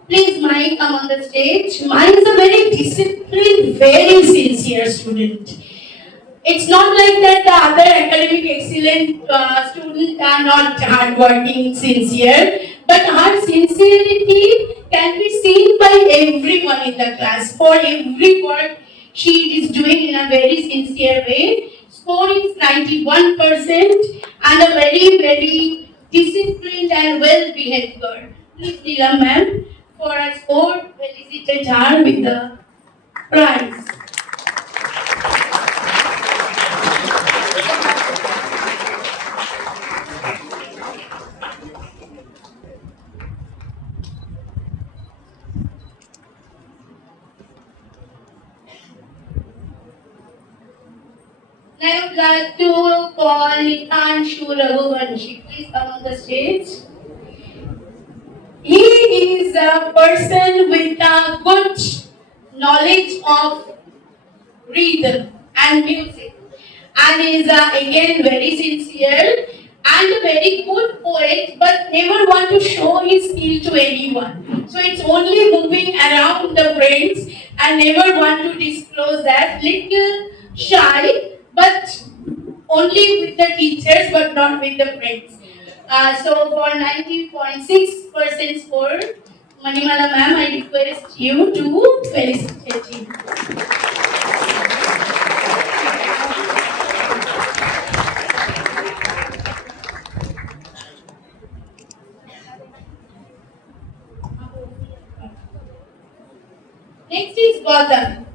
Please, Mai, come on the stage. Mai is a very disciplined, very sincere student. It's not like that the other academic excellent students are not hardworking, sincere, but her sincerity can be seen by everyone in the class. For every work she is doing in a very sincere way. Score is 91% and a very, very disciplined and well-behaved girl. Please, Neelam ma'am, for a score, felicitate her with the prize. I would like to call Nitanshu Raghuvanshi. Please come on the stage. He is a person with a good knowledge of rhythm and music, and is again very sincere and a very good poet, but never want to show his skill to anyone. So it's only moving around the friends and never want to disclose that. Little shy, but only with the teachers, but not with the friends. So for 90.6% score, Manimala ma'am, I request you to felicitate him. Next is Gautam.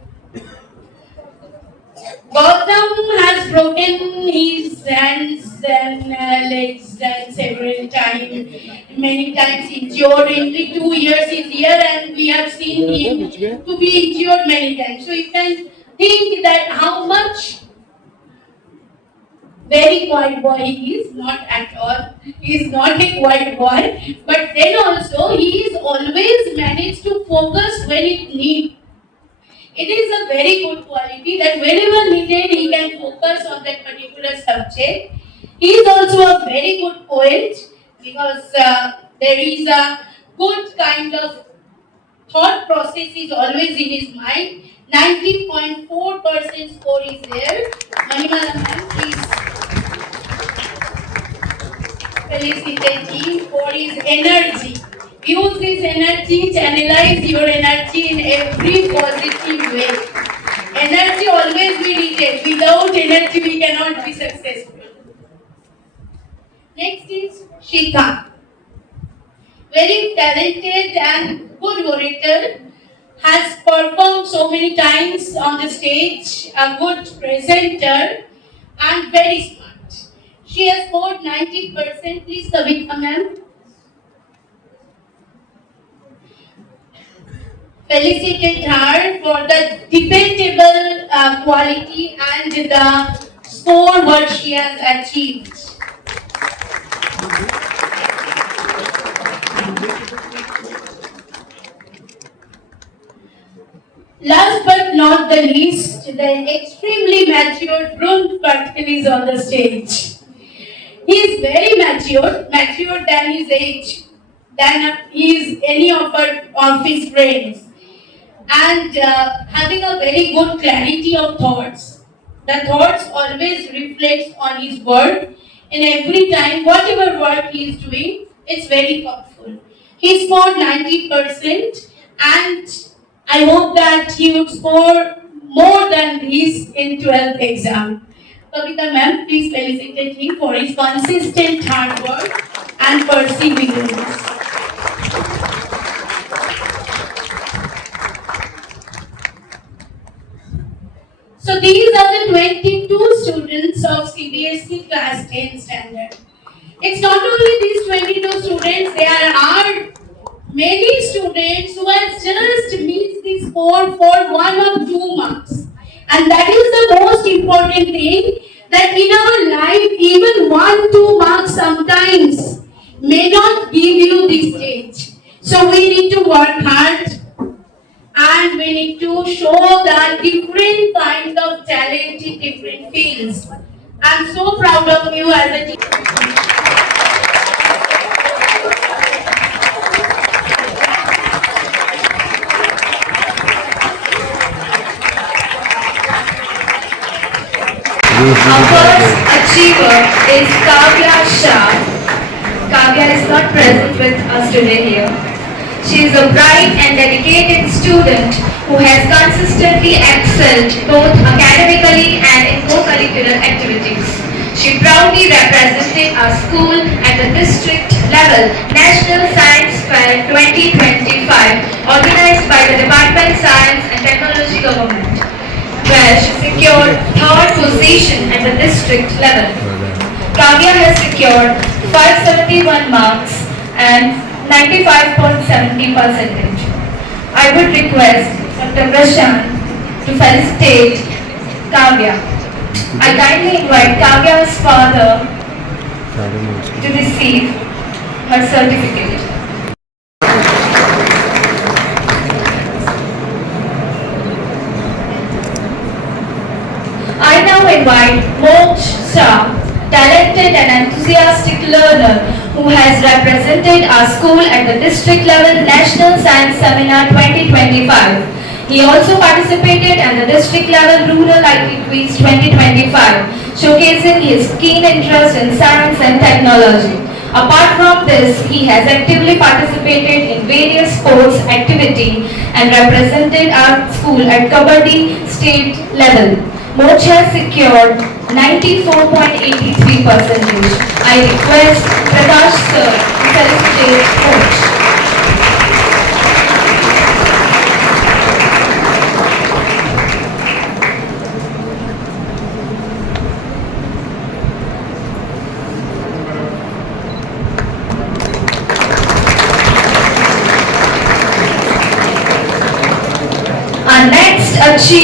Gautam has broken his hands and legs and several times. many times injured. Only 2 years he's here, and we have seen him to be injured many times. So you can think that how much very quiet boy he is, not at all. He is not a quiet boy, but then also he is always managed to focus when it needs. It is a very good quality that whenever needed, he can focus on that particular subject. He is also a very good poet because there is a good kind of thought process is always in his mind. 90.4% score is there. Manimala ma'am, please felicitate him for his energy. Use this energy, channelize your energy in every positive way. Energy always be needed. Without energy, we cannot be successful. Next is Shikha. Very talented and good orator. Has performed so many times on the stage. A good presenter and very smart. She has scored 90%. Please, Kavita ma'am. Felicitate her for the debatable quality and the score what she has achieved. Last but not the least, the extremely mature Brun Patel is on the stage. He is very mature than his age, than he is any of his friends, and having a very good clarity of thoughts. The thoughts always reflects on his work, and every time, whatever work he is doing, it's very thoughtful. He scored 90%, and I hope that he would score more than this in 12th exam. Kavita ma'am, please felicitate him for his consistent hard work and perseverance. So these are the 22 students of CBSE class 10 standard. It's not only these 22 students, there are many students who have just missed the score for 1 or 2 marks. And that is the most important thing, that in our life, even 1-2 marks sometimes may not give you the stage. So we need to work hard and we need to show the different kind of talent in different fields. I'm so proud of you as a teacher. Our first achiever is Kavya Shah. Kavya is not present with us today here. She is a bright and dedicated student who has consistently excelled both academically and in co-curricular activities. She proudly represented our school at the district level National Science Fair 2025 organized by the Department of Science and Technology Government, where she secured 3rd position at the district level. Kavya has secured 571 marks and 95.70%. I would request Dr. Prashant to felicitate Kavya. I kindly invite Kavya's father to receive her certificate. I now invite Moksh Shah, talented and enthusiastic learner who has represented our school at the district level National Science Seminar 2025. He also participated at the district level Rural IT Quiz 2025, showcasing his keen interest in science and technology. Apart from this, he has actively participated in various sports activities and represented our school at Kabaddi state level. Moksh has secured 94.83%. I request Prakash sir to felicitate Moksh.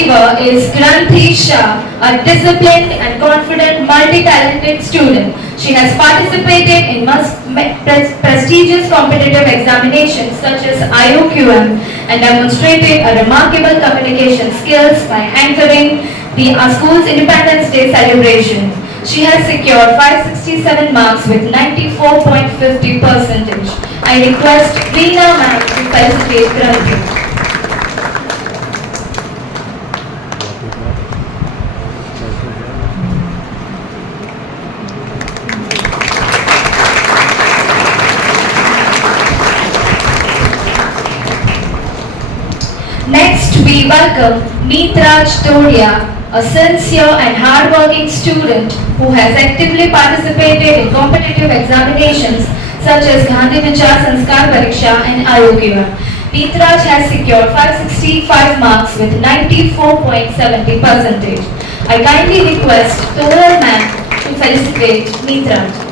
achiever is Granthi Shah, a disciplined and confident, multi-talented student. She has participated in prestigious competitive examinations such as IOQM and demonstrated a remarkable communication skills by anchoring the school's Independence Day celebration. She has secured 567 marks with 94.50%. I request Veena ma'am to felicitate Granthi. Next, we welcome Meetraj Doria, a sincere and hardworking student who has actively participated in competitive examinations such as Gandhi Vichar Sanskar Pariksha and IOQM. Meetraj has secured 565 marks with 94.70%. I kindly request Toral ma'am to felicitate Meetraj.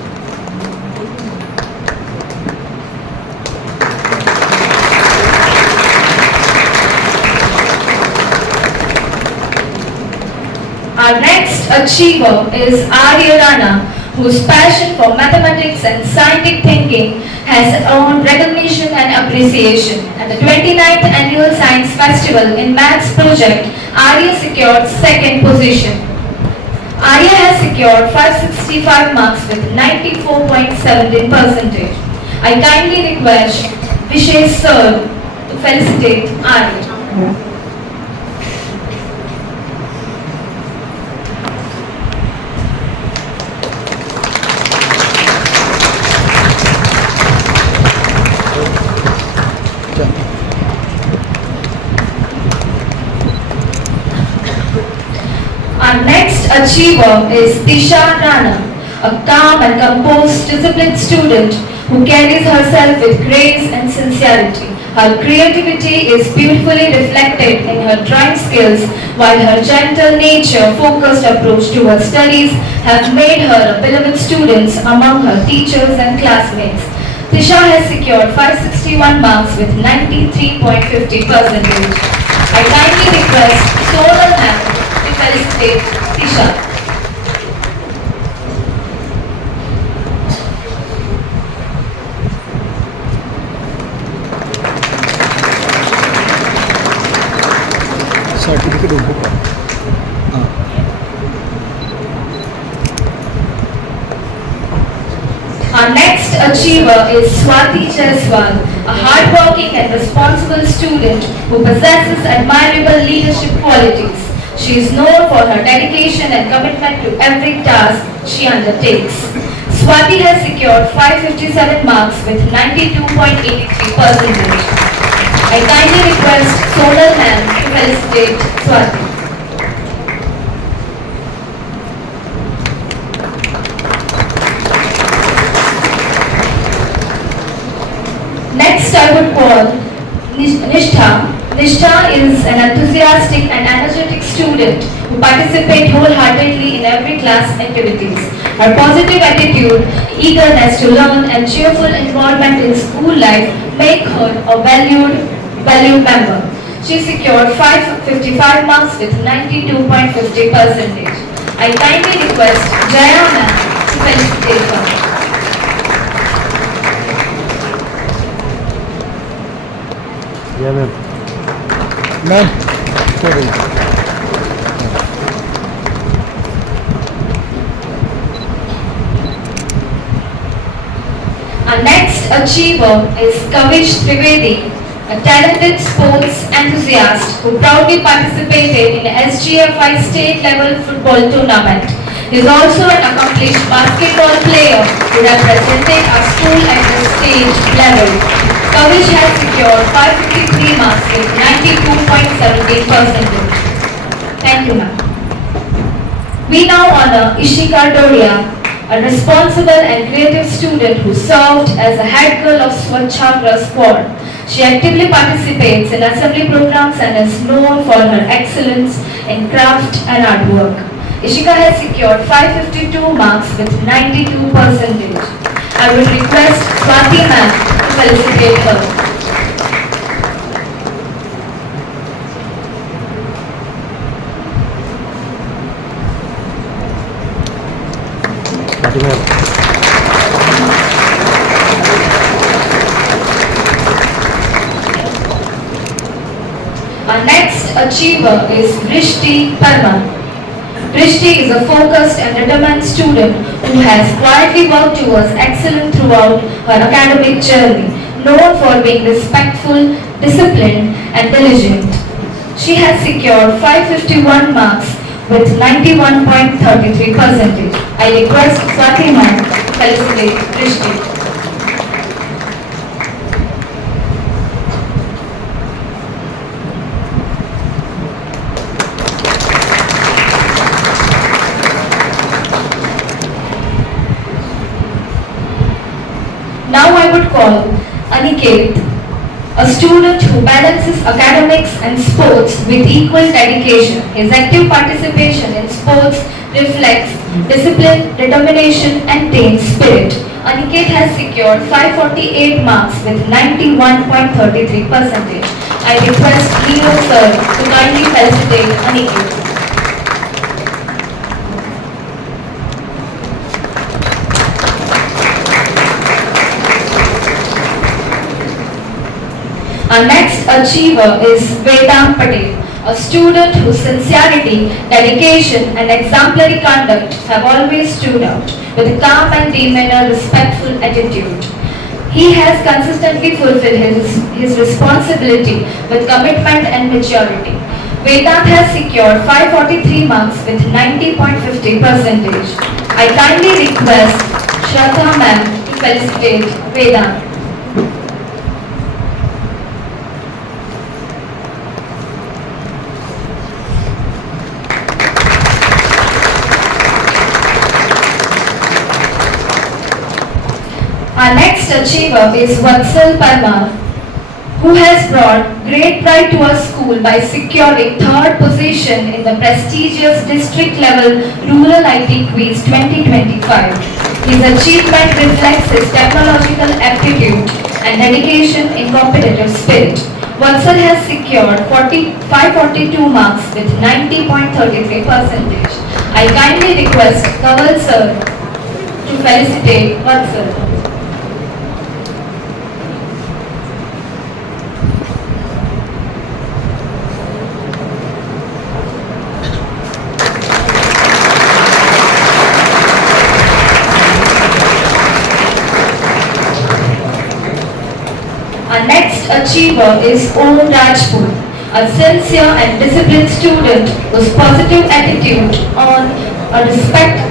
Our next achiever is Arya Rana, whose passion for mathematics and scientific thinking has earned recognition and appreciation. At the 29th Annual Science Festival in Maths Project, Arya secured second position. Arya has secured 565 marks with 94.17%. I kindly request Vishesh sir to felicitate Arya. Our next achiever is Tisha Rana, a calm and composed, disciplined student who carries herself with grace and sincerity. Her creativity is beautifully reflected in her drawing skills, while her gentle nature, focused approach to her studies have made her a beloved student among her teachers and classmates. Tisha has secured 561 marks with 93.50%. I kindly request Sonal ma'am to felicitate Tisha. Certificate उनको Our next achiever is Swati Jaiswal, a hardworking and responsible student who possesses admirable leadership qualities. She is known for her dedication and commitment to every task she undertakes. Swati has secured 557 marks with 92.83%. I kindly request Sonal ma'am to felicitate Swati. Next, I would call Nishtha. Nishtha is an enthusiastic and energetic student who participates wholeheartedly in every class activities. Her positive attitude, eagerness to learn, and cheerful involvement in school life make her a valued member. She secured 555 marks with 92.50%. I kindly request Jaya ma'am to felicitate her. या ma'am ma'am sorry Our next achiever is Kavish Trivedi, a talented sports enthusiast who proudly participated in the SGFI state level football tournament. He is also an accomplished basketball player who represented our school at the state level. Kavish has secured 553 marks with 92.17%. Thank you, ma'am. We now honor Ishika Doria, a responsible and creative student who served as a head girl of Swachhagra squad. She actively participates in assembly programs and is known for her excellence in craft and artwork. Ishika has secured 552 marks with 92%. I would request Swati ma'am to felicitate her. Our next achiever is Vrishti Parma. Vrishti is a focused and determined student who has quietly worked towards excellence throughout her academic journey, known for being respectful, disciplined, and diligent. She has secured 551 marks with 91.33%. I request Swati ma'am to felicitate Vrishti. Now I would call Aniket, a student who balances academics and sports with equal dedication. His active participation in sports reflects discipline, determination and team spirit. Aniket has secured 548 marks with 91.33%. I request Leo sir to kindly felicitate Aniket. Our next achiever is Vedant Patel, a student whose sincerity, dedication and exemplary conduct have always stood out with a calm and demeanor respectful attitude. He has consistently fulfilled his responsibility with commitment and maturity. Vedant has secured 543 marks with 90.50%. I kindly request Shraddha ma'am to felicitate Vedant. Our next achiever is Vatsal Parmar, who has brought great pride to our school by securing third position in the prestigious district level Rural IT Quiz 2025. His achievement reflects his technological aptitude and dedication in competitive spirit. Vatsal has secured 542 marks with 90.33%. I kindly request Kaval sir to felicitate Vatsal. Our next achiever is Om Rajput, a sincere and disciplined student whose positive attitude on respect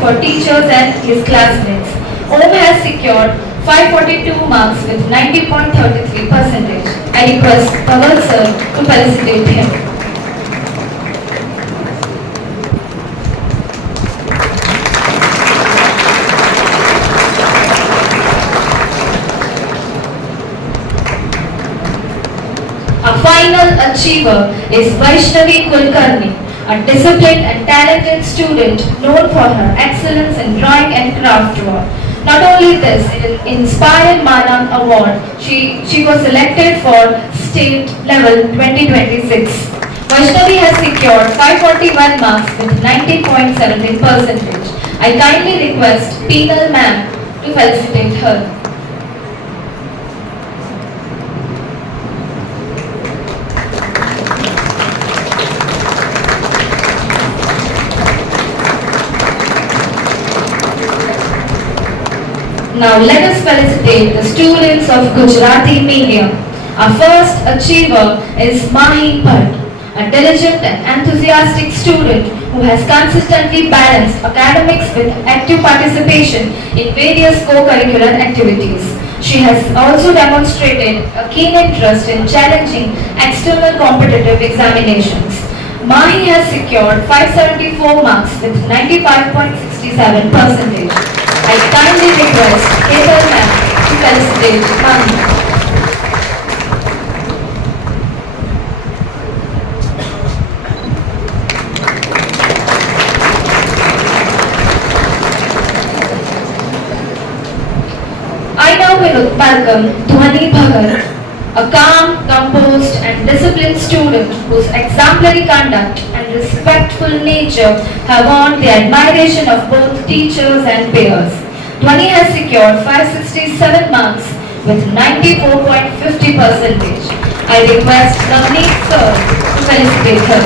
for teachers and his classmates. Om has secured 542 marks with 90.33%. I request Kaval sir to felicitate him. Our final achiever is Vaishnavi Kulkarni, a disciplined and talented student known for her excellence in drawing and craft work. Not only this, in Inspire Manam Award, she was selected for state level 2026. Vaishnavi has secured 541 marks with 90.17%. I kindly request Peenal ma'am to felicitate her. Now let us felicitate the students of Gujarati medium. Our first achiever is Mahi Bhatt, a diligent and enthusiastic student who has consistently balanced academics with active participation in various co-curricular activities. She has also demonstrated a keen interest in challenging external competitive examinations. Mahi has secured 574 marks with 95.67%. I kindly request Ketal ma'am to felicitate Mahi. I now will welcome Dhwani Bhagat, a calm, composed and disciplined student whose exemplary conduct and respect resourceful nature have earned the admiration of both teachers and peers. Dhwani has secured 567 marks with 94.50 percentage. I request Navneet sir to felicitate her.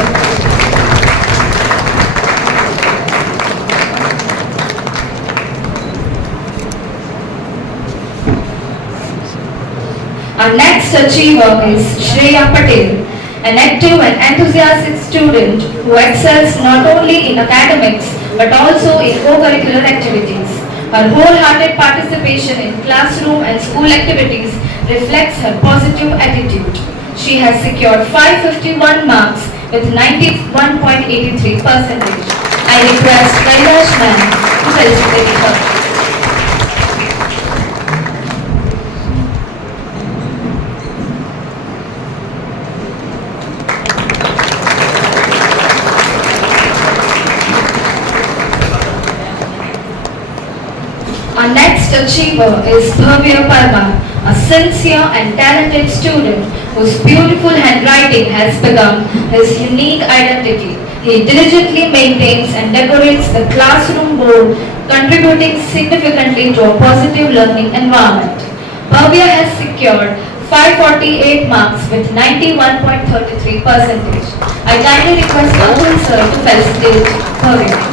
Our next achiever is Shreya Patel, an active and enthusiastic student who excels not only in academics but also in co-curricular activities. Her wholehearted participation in classroom and school activities reflects her positive attitude. She has secured 551 marks with 91.83 percentage. I request Kailash ma'am to felicitate her. Our next achiever is Bhavya Parmar, a sincere and talented student whose beautiful handwriting has become his unique identity. He diligently maintains and decorates the classroom board, contributing significantly to a positive learning environment. Bhavya has secured 548 marks with 91.33 percentage. I kindly request Atul sir to felicitate Bhavya.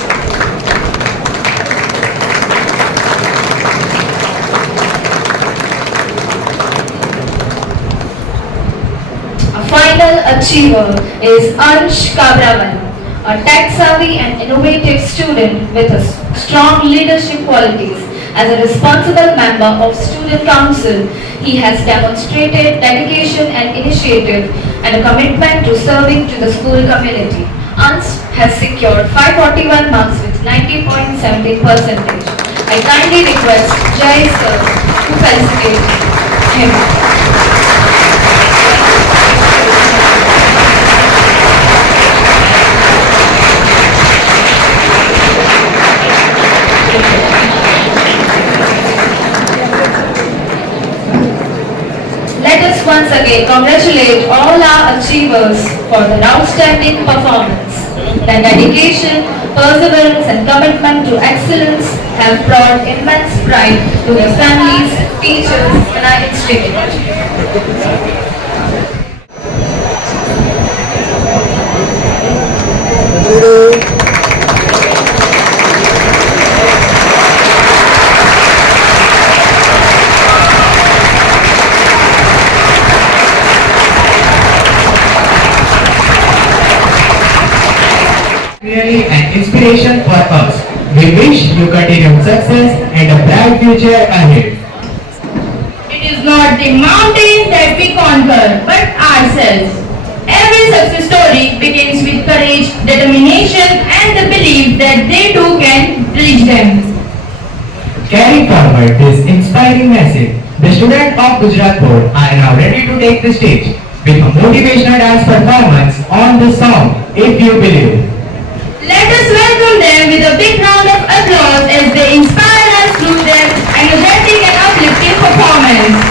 Final achiever is Ansh Kabravan, a tech-savvy and innovative student with a strong leadership qualities. As a responsible member of Student Council, he has demonstrated dedication and initiative and a commitment to serving to the school community. Ansh has secured 541 marks with 90.17 percentage. I kindly request Jai sir to felicitate him. Let us once again congratulate all our achievers for their outstanding performance. Their dedication, perseverance and commitment to excellence have brought immense pride to their families, teachers and our institute. Really an inspiration for us. We wish you continued success and a bright future ahead. It is not the mountains that we conquer, but ourselves. Every success story begins with courage, determination, and the belief that they too can reach them. Carrying forward this inspiring message, the students of Gujarat Board are now ready to take the stage with a motivational dance performance on the song If You Believe. Let us welcome them with a big round of applause as they inspire us through their energetic and uplifting performance.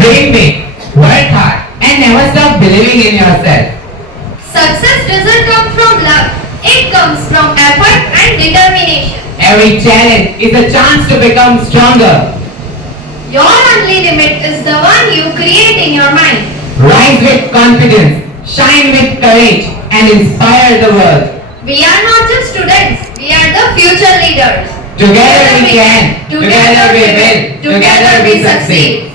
Dream big, work hard, and never stop believing in yourself. Success doesn't come from luck, it comes from effort and determination. Every challenge is a chance to become stronger. Your only limit is the one you create in your mind. Rise with confidence, shine with courage, and inspire the world. We are not just students, we are the future leaders. Together we can, together we will, together we succeed.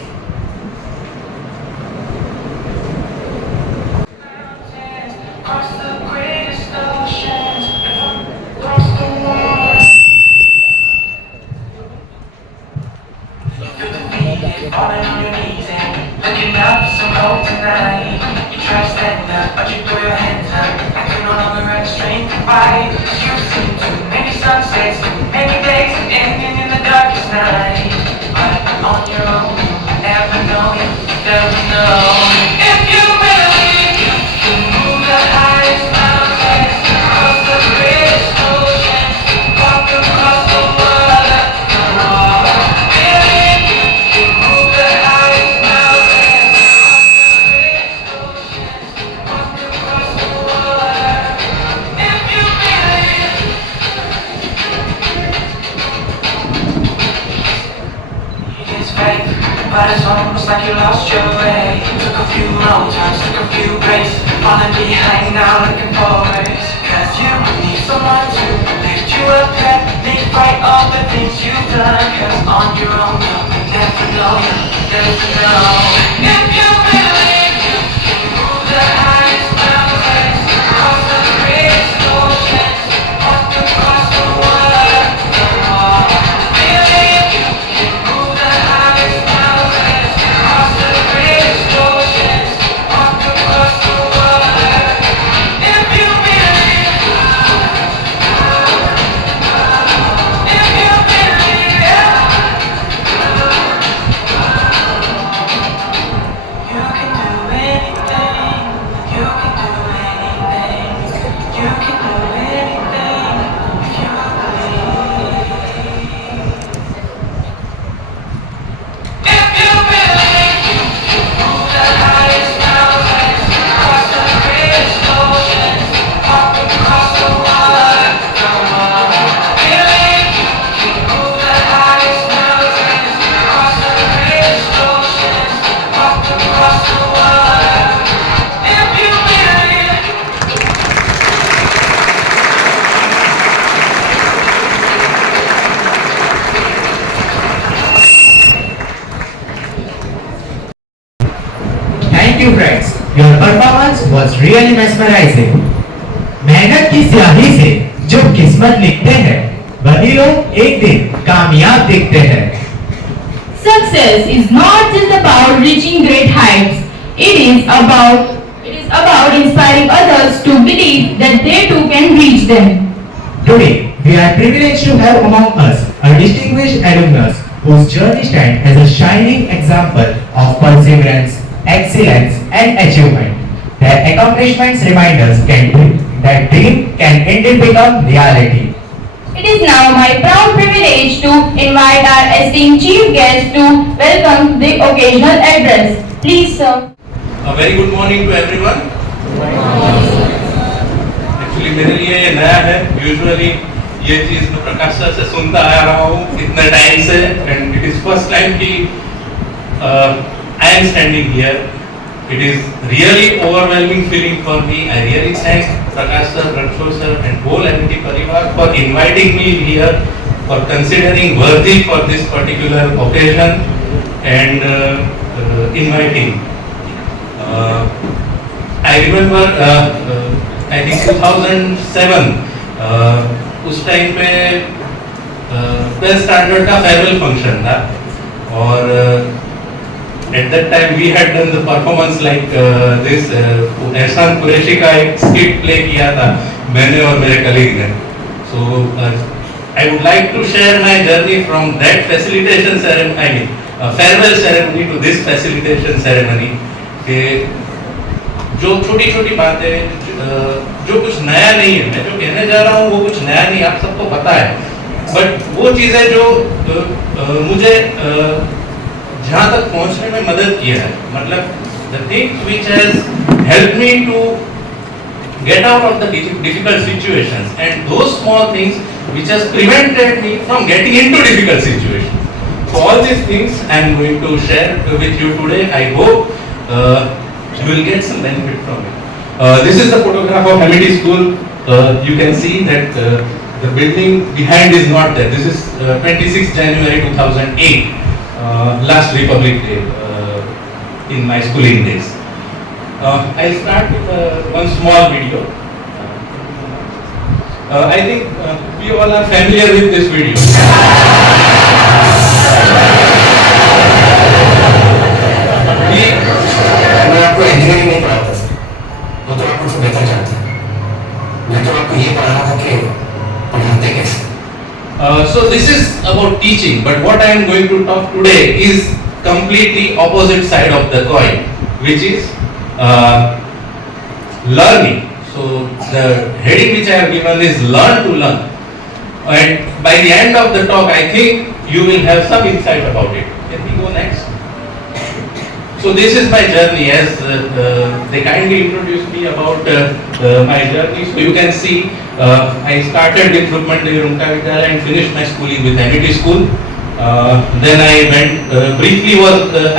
Falling on your knees and looking up for some hope tonight. You try to stand up, but you throw your hands up. I can no longer have strength to fight. You've seen too many sunsets, too many days ending in the darkest night. But on your own, you never know, you never know. If you believe you can move the highest mountains, cross the greatest oceans, walk across the world at the wall. Believe you can move the highest mountains, cross the greatest oceans. took a few breaks, falling behind now looking forward. Cause you need someone to lift you up, that make right all the things you've done. Cause on your own you'll never know, you'll never know. If you believe you can move the highest mountains, cross the greatest oceans, walk across the water. Believe you can move the highest mountains, cross the greatest oceans, walk across the water. If you believe, if you believe, yeah. You can do anything, you can do anything, you can do anything if you believe. If you believe, you can move the highest mountains, cross the greatest oceans, walk across the water. Believe you can move the highest mountains, cross the greatest oceans, walk across the water. If you believe. Thank you friends. Your performance was really mesmerizing. मेहनत की स्याही से जो किस्मत लिखते हैं वही लोग एक दिन कामयाब दिखते हैं. Success is not just about reaching great heights. It is about inspiring others to believe that they too can reach them. Today, we are privileged to have among us a distinguished alumnus whose journey stands as a shining example of perseverance, excellence, and achievement. Their accomplishments remind us that dream can indeed become reality. It is now my proud privilege to invite our esteemed chief guest to welcome the occasional address. Please, sir. A very good morning to everyone. Actually मेरे लिए ये नया है. Usually ये चीज़ मैं प्रकाश sir से सुनता आ रहा हूँ इतने टाइम से, and it is first time कि I am standing here. It is really overwhelming feeling for me. I really thank Prakash sir, Ranshor sir, and whole MT Parivar for inviting me here, for considering worthy for this particular occasion, and inviting. I remember, I think 2007, उस time पे 12th standard का farewell function था, और at that time we had done the performance like this. एहसान कुरैशी का एक skit play किया था मैंने और मेरे colleague ने. So I would like to share my journey from that facilitation ceremony, I mean farewell ceremony to this facilitation ceremony. कि जो छोटी छोटी बातें, जो कुछ नया नहीं है, मैं जो कहने जा रहा हूँ वो कुछ नया नहीं, आप सबको पता है, बट वो चीज़ें जो मुझे जहाँ तक पहुँचने में मदद किया है, मतलब the things which has helped me to get out of the difficult situations, and those small things which has prevented me from getting into difficult situations. So all these things I am going to share with you today. I hope you will get some benefit from it. This is the photograph of Amity School. You can see that the building behind is not there. This is 26 January 2008, last Republic Day in my schooling days. I'll start with one small video. I think we all are familiar with this video. मैं आपको engineering नहीं पढ़ाता sir, वो तो आप मुझसे बेहतर जानते हैं. मैं तो आपको ये पढ़ा रहा था कि पढ़ाते कैसे. So this is about teaching, but what I am going to talk today is completely opposite side of the coin, which is learning. So the heading which I have given is learn to learn, and by the end of the talk I think you will have some insight about it. Can we go next? So this is my journey, as they kindly introduced me about my journey. So you can see I started with Rukmandevi Runka Vidyalaya and finished my schooling with Amity School. Then I went briefly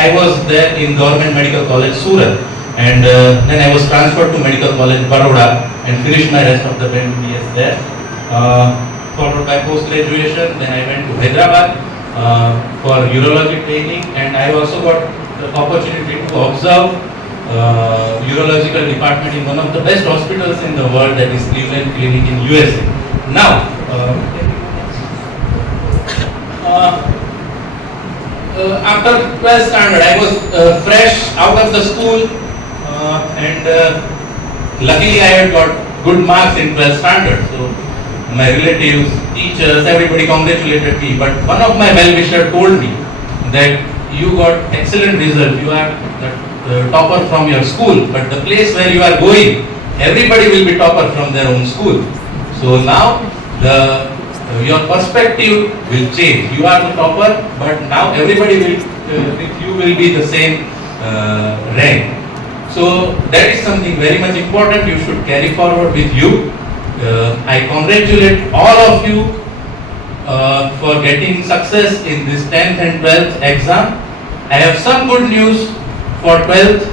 I was there in Government Medical College Surat And then I was transferred to Medical College Baroda and finished my rest of the MBBS there. Followed by post-graduation, then I went to Hyderabad for urology training, and I also got the opportunity to observe urological department in one of the best hospitals in the world, that is Cleveland Clinic in USA. Now, after 12th standard, I was fresh out of the school, and luckily I had got good marks in 12th standard. So my relatives, teachers, everybody congratulated me. But one of my well-wishers told me that you got excellent result. You are the topper from your school, but the place where you are going, everybody will be topper from their own school. So now your perspective will change. You are the topper, but now everybody will with you will be the same rank. So that is something very much important. You should carry forward with you. I congratulate all of you for getting success in this 10th and 12th exam. I have some good news for 12th,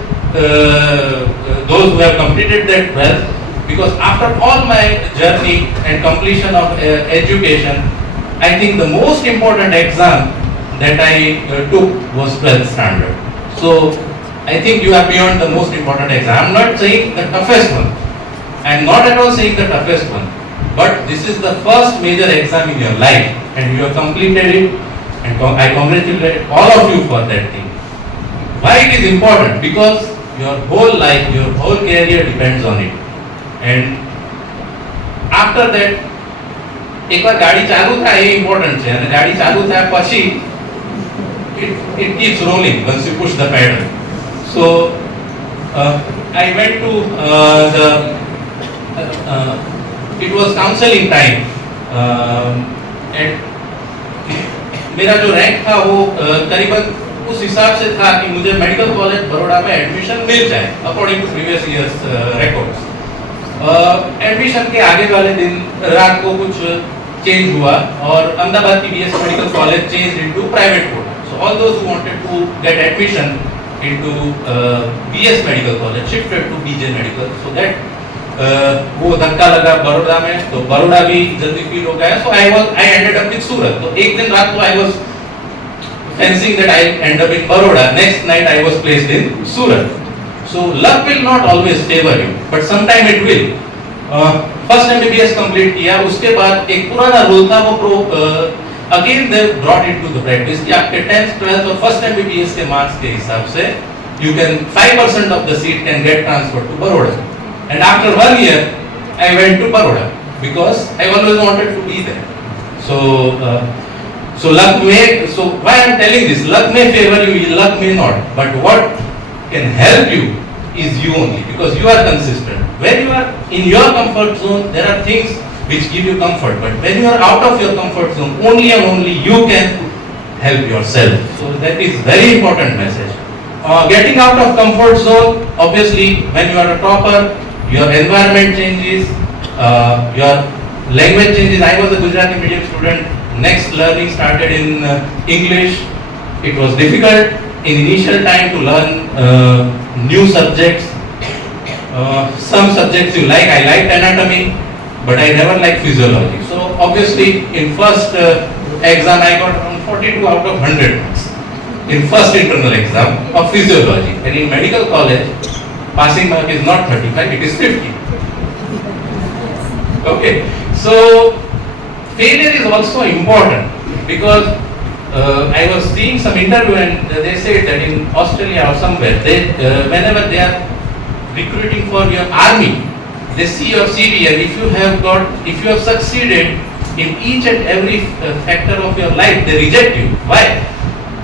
those who have completed their 12th, because after all my journey and completion of education, I think the most important exam that I took was 12th standard. So I think you are beyond the most important exam. I am not saying the toughest one. I am not at all saying the toughest one. But this is the first major exam in your life, and you have completed it, and I congratulate all of you for that thing. Why it is important? Because your whole life, your whole career depends on it. And after that, एक बार गाड़ी चालू था ये important है, and गाड़ी चालू था पछी it keeps rolling once you push the pedal. So I went to it was counseling time, and मेरा जो रैंक था वो करीबन उस हिसाब से था कि मुझे मेडिकल कॉलेज बड़ौदा में एडमिशन मिल जाए according to previous years records. Admission के आगे वाले दिन रात को कुछ चेंज हुआ और अहमदाबाद की BS medical college change into private quota. So all those who wanted to get admission into BS medical college shifted to BJ medical. So that वो धक्का लगा बड़ौदा में, तो बड़ौदा भी जल्दी फील हो गया. सो आई एंडेड अप विद सूरत. तो एक दिन रात को I was fencing that I end up in Baroda. Next night I was placed in Surat. So luck will not always favor you, but sometime it will. First MBBS complete किया, उसके बाद एक पुराना रूल था वो again they brought into the practice कि आपके 10th, 12th और first MBBS के marks के हिसाब से you can 5% of the seat can get transferred to Baroda. And after 1 year I went to Baroda because I always wanted to be there. So luck may, so why I am telling this, luck may favor you, luck may not, but what can help you is you only, because you are consistent. When you are in your comfort zone, there are things which give you comfort, but when you are out of your comfort zone, only and only you can help yourself. So that is very important message. Getting out of comfort zone, obviously when you are a topper, your environment changes, your language changes. I was a Gujarati medium student. Next learning started in English. It was difficult in initial time to learn new subjects. Some subjects you like. I liked anatomy, but I never liked physiology. So obviously in first exam I got around 42 out of 100 marks in first internal exam of physiology. And in medical college, passing mark is not 35, it is 50. Okay, so failure is also important, because I was seeing some interview and they said that in Australia or somewhere, they whenever they are recruiting for your army, they see your CV, and if you have succeeded in each and every factor of your life, they reject you. Why?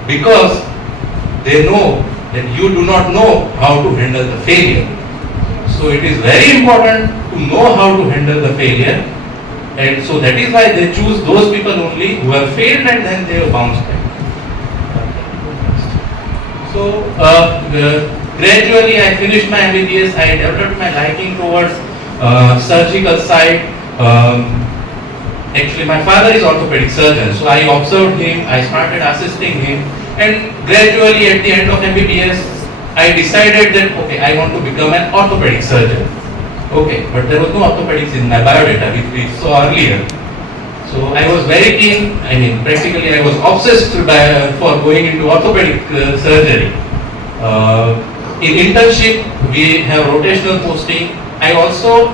Because they know that you do not know how to handle the failure. So it is very important to know how to handle the failure. And so that is why they choose those people only who have failed and then they have bounced back. So gradually I finished my MBBS. I developed my liking towards surgical side. Actually my father is orthopedic surgeon, so I observed him, I started assisting him, and gradually at the end of MBBS I decided that, okay, I want to become an orthopedic surgeon. Okay, but there was no orthopedics in my biodata, which we saw earlier. So I was very keen, I mean, practically I was obsessed for going into orthopedic surgery. In internship, we have rotational posting. I also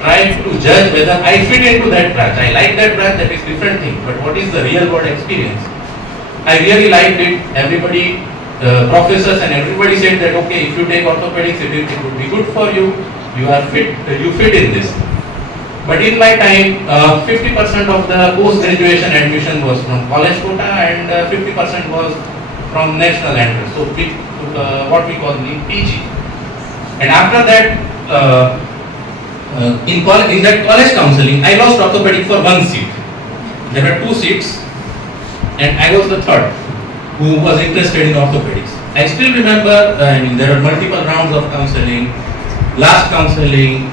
tried to judge whether I fit into that branch. I like that branch, that is different thing, but what is the real world experience? I really liked it. Everybody, professors and everybody said that, okay, if you take orthopedics, it would be good for you. You are fit, you fit in this. But in my time, 50% of the post-graduation admission was from college quota and 50% was from national entrance. So what we call the PG. And after that, in that college counseling, I lost orthopedic for one seat. There were 2 seats, and I was the third who was interested in orthopedics. I still remember, there were multiple rounds of counseling. Last counseling,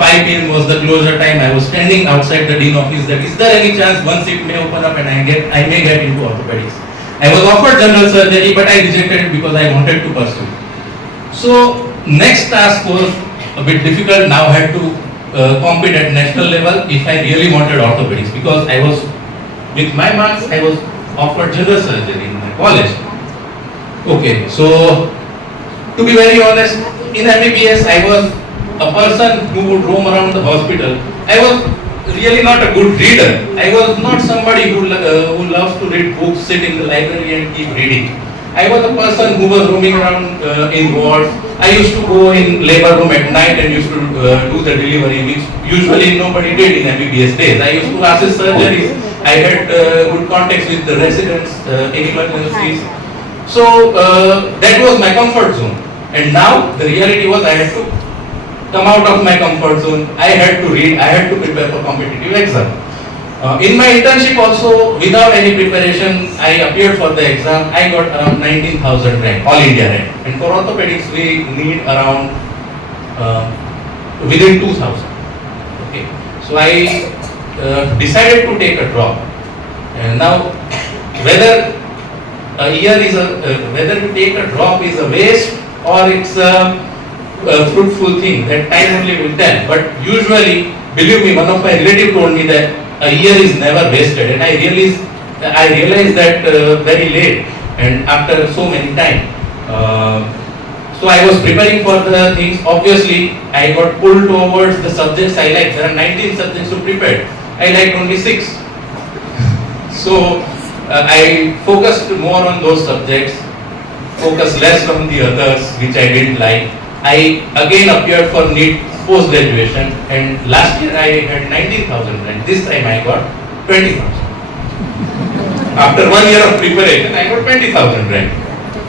5 p.m. was the closure time. I was standing outside the dean office that is there any chance one seat may open up and I may get into orthopedics. I was offered general surgery, but I rejected it because I wanted to pursue. So next task was a bit difficult. Now I had to compete at national level if I really wanted orthopedics, because I was, with my marks, I was offered general surgery in my college. Okay, so to be very honest, in MBBS I was a person who would roam around the hospital. I was really not a good reader. I was not somebody who loves to read books, sit in the library and keep reading. I was a person who was roaming around in wards. I used to go in labor room at night and used to do the delivery, which usually nobody did in MBBS days. I used to assist surgeries. I had good contacts with the residents in emergencies. So that was my comfort zone. And now the reality was I had to come out of my comfort zone. I had to read, I had to prepare for competitive exam. In my internship also, without any preparation, I appeared for the exam. I got around 19,000 rank, all India rank. And for orthopedics, we need around within 2,000. Okay, so I decided to take a drop. And now, whether a year is whether you take a drop is a waste or it's a fruitful thing, that time only will tell. But usually, believe me, one of my relatives told me that a year is never wasted, and I realized that very late and after so many times. So I was preparing for the things. Obviously, I got pulled towards the subjects I like. There are 19 subjects to prepare. I liked only 6. So I focused more on those subjects, focused less on the others which I didn't like. I again appeared for NEET post-graduation, and last year I had 19,000 and this time I got 20,000. After 1 year of preparation, I got 20,000 rank.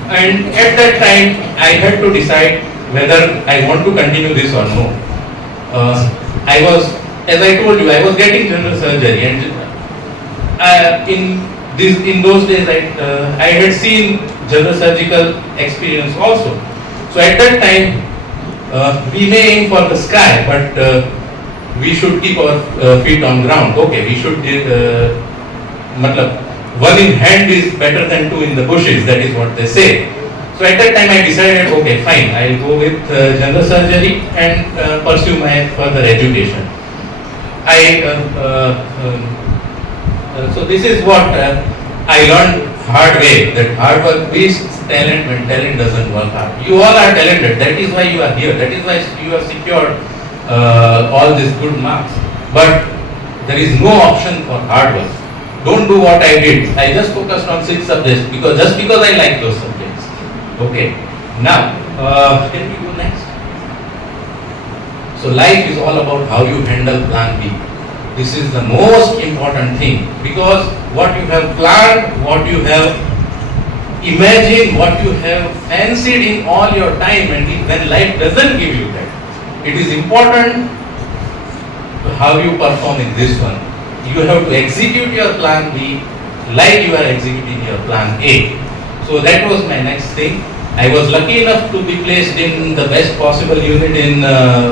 And at that time, I had to decide whether I want to continue this or no. I was, as I told you, I was getting general surgery, and in those days I had seen general surgical experience also. So at that time, we may aim for the sky, but we should keep our feet on ground. Okay, we should, one in hand is better than 2 in the bushes, that is what they say. So at that time I decided, okay, fine, I'll go with general surgery and pursue my further education. So this is what I learned hard way, that hard work beats talent when talent doesn't work hard. You all are talented, that is why you are here, that is why you have secured all these good marks. But there is no option for hard work. Don't do what I did. I just focused on 6 subjects because I like those subjects. Okay. Now, can we go next? So life is all about how you handle plan B. This is the most important thing, because what you have planned, what you have imagined, what you have fancied in all your time, and when life doesn't give you that, it is important how you perform in this one. You have to execute your plan B like you are executing your plan A. So that was my next thing. I was lucky enough to be placed in the best possible unit in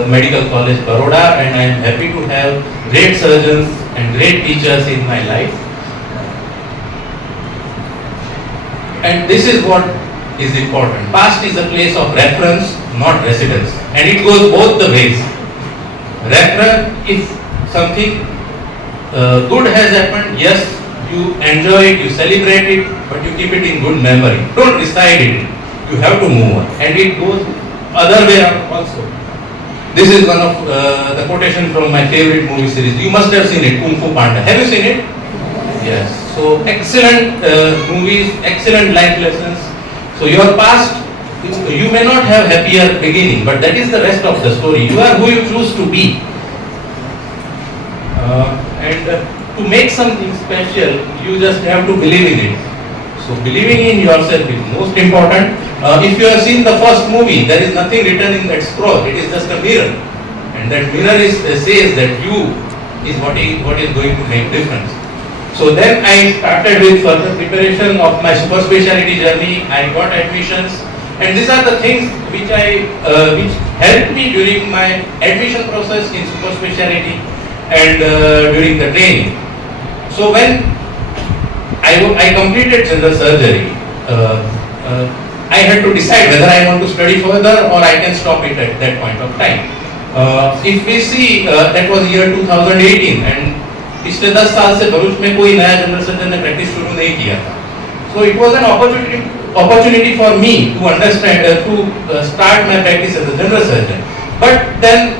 Medical College Baroda, and I am happy to have great surgeons and great teachers in my life. And this is what is important. Past is a place of reference, not residence. And it goes both the ways. Reference, if something good has happened, yes, you enjoy it, you celebrate it, but you keep it in good memory. Don't reside it. You have to move on. And it goes other way around also. This is one of the quotation from my favorite movie series. You must have seen it, Kung Fu Panda. Have you seen it? Yes. So excellent movies, excellent life lessons. So your past, you may not have happier beginning, but that is the rest of the story. You are who you choose to be. To make something special, you just have to believe in it. So believing in yourself is most important. If you have seen the first movie, there is nothing written in that scroll. It is just a mirror, and that mirror says that you is what is going to make difference. So then I started with further preparation of my super specialty journey. I got admissions, and these are the things which which helped me during my admission process in super specialty and during the training. So when I completed general surgery, I had to decide whether I want to study further or I can stop it at that point of time. If we see, that was year 2018 and पिछले 10 साल से भरूच में कोई नया general surgeon ने practice शुरू नहीं किया था. So it was an opportunity for me to understand, to start my practice as a general surgeon. But then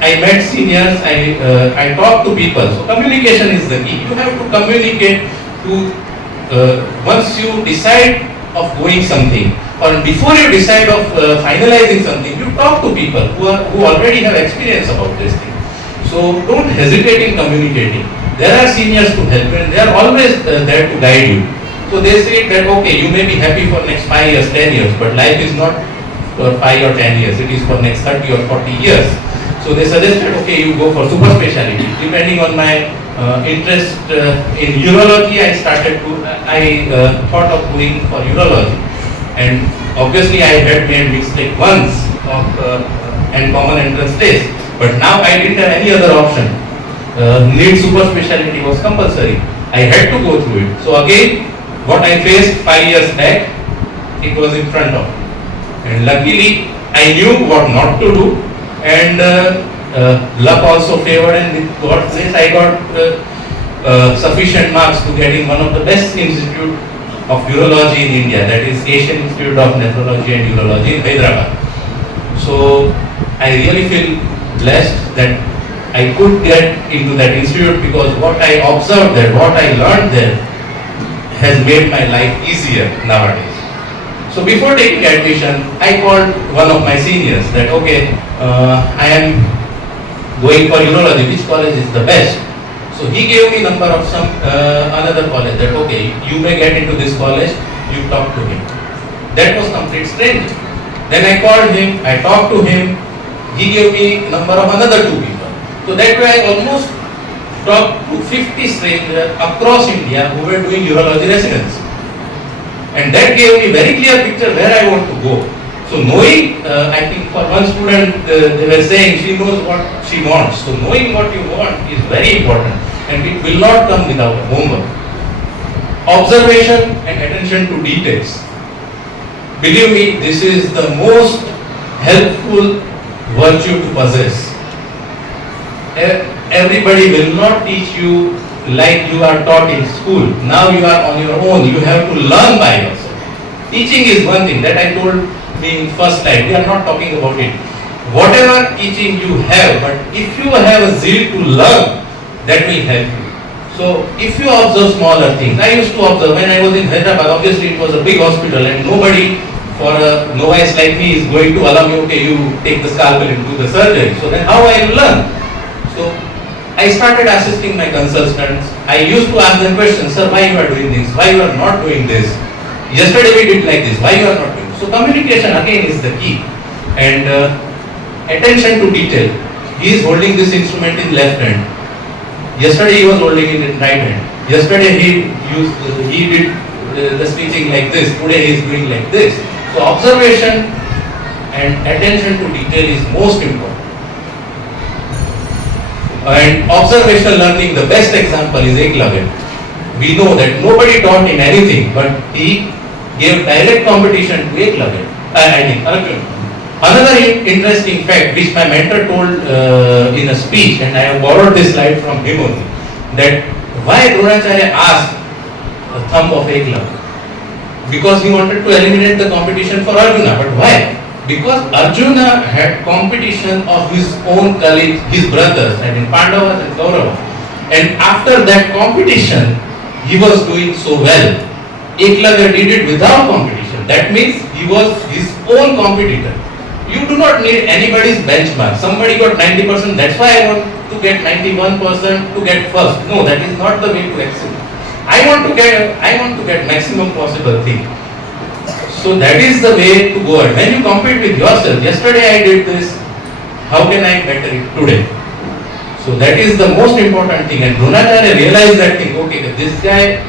I met seniors, I talked to people. So communication is the key. You have to communicate to, once you decide of doing something, or before you decide of finalizing something, you talk to people who already have experience about this thing. So don't hesitate in communicating. There are seniors to help you and they are always there to guide you. So they say that okay, you may be happy for next 5 years, 10 years, but life is not for 5 or 10 years, it is for next 30 or 40 years. So they suggested, okay, you go for super specialty. Depending on my interest in urology, I thought of going for urology. And obviously I had made mistake once of and common entrance test. But now I didn't have any other option. Need super specialty was compulsory. I had to go through it. So again, what I faced 5 years back, it was in front of me. And luckily, I knew what not to do. And luck also favored, and with God's grace, I got sufficient marks to get in one of the best institute of urology in India, that is Asian Institute of Nephrology and Urology in Hyderabad. So I really feel blessed that I could get into that institute, because what I observed there, what I learned there has made my life easier nowadays. So before taking admission, I called one of my seniors that okay, I am going for urology, which college is the best? So he gave me number of some another college that okay, you may get into this college, you talk to him. That was complete strange. Then I called him, I talked to him, he gave me number of another 2 people. So that way I almost talked to 50 strangers across India who were doing urology residency. And that gave me very clear picture where I want to go. So knowing, I think for one student, they were saying she knows what she wants. So knowing what you want is very important, and it will not come without homework. Observation and attention to details. Believe me, this is the most helpful virtue to possess. Everybody will not teach you like you are taught in school. Now you are on your own. You have to learn by yourself. Teaching is one thing that I told me in first slide. We are not talking about it. Whatever teaching you have, but if you have a zeal to learn, that will help you. So if you observe smaller things, I used to observe when I was in Hyderabad. Obviously it was a big hospital and nobody for a novice like me is going to allow me, okay, you take the scalpel and do the surgery. So then how I will learn? So I started assisting my consultants. I used to ask them questions, sir, why you are doing this? Why you are not doing this? Yesterday we did like this, why you are not doing this? So communication again is the key. And attention to detail. He is holding this instrument in left hand. Yesterday he was holding it in right hand. Yesterday he did the stitching like this. Today he is doing like this. So observation and attention to detail is most important. And observational learning, the best example is Eklavya. We know that nobody taught him anything, but he gave direct competition to Eklavya. I think Arjun. Another interesting fact which my mentor told in a speech, and I have borrowed this slide from him only, that why Dronacharya asked the thumb of Eklavya? Because he wanted to eliminate the competition for Arjuna. But why? Because Arjuna had competition of his own colleagues, his brothers, I mean Pandavas and Kauravas. And after that competition, he was doing so well. Eklavya did it without competition. That means he was his own competitor. You do not need anybody's benchmark. Somebody got 90%, that's why I want to get 91% to get first. No, that is not the way to excel. I want to get maximum possible thing. So that is the way to go ahead. When you compete with yourself, yesterday I did this, how can I better it today? So that is the most important thing. And Dronacharya realized that thing, okay, this guy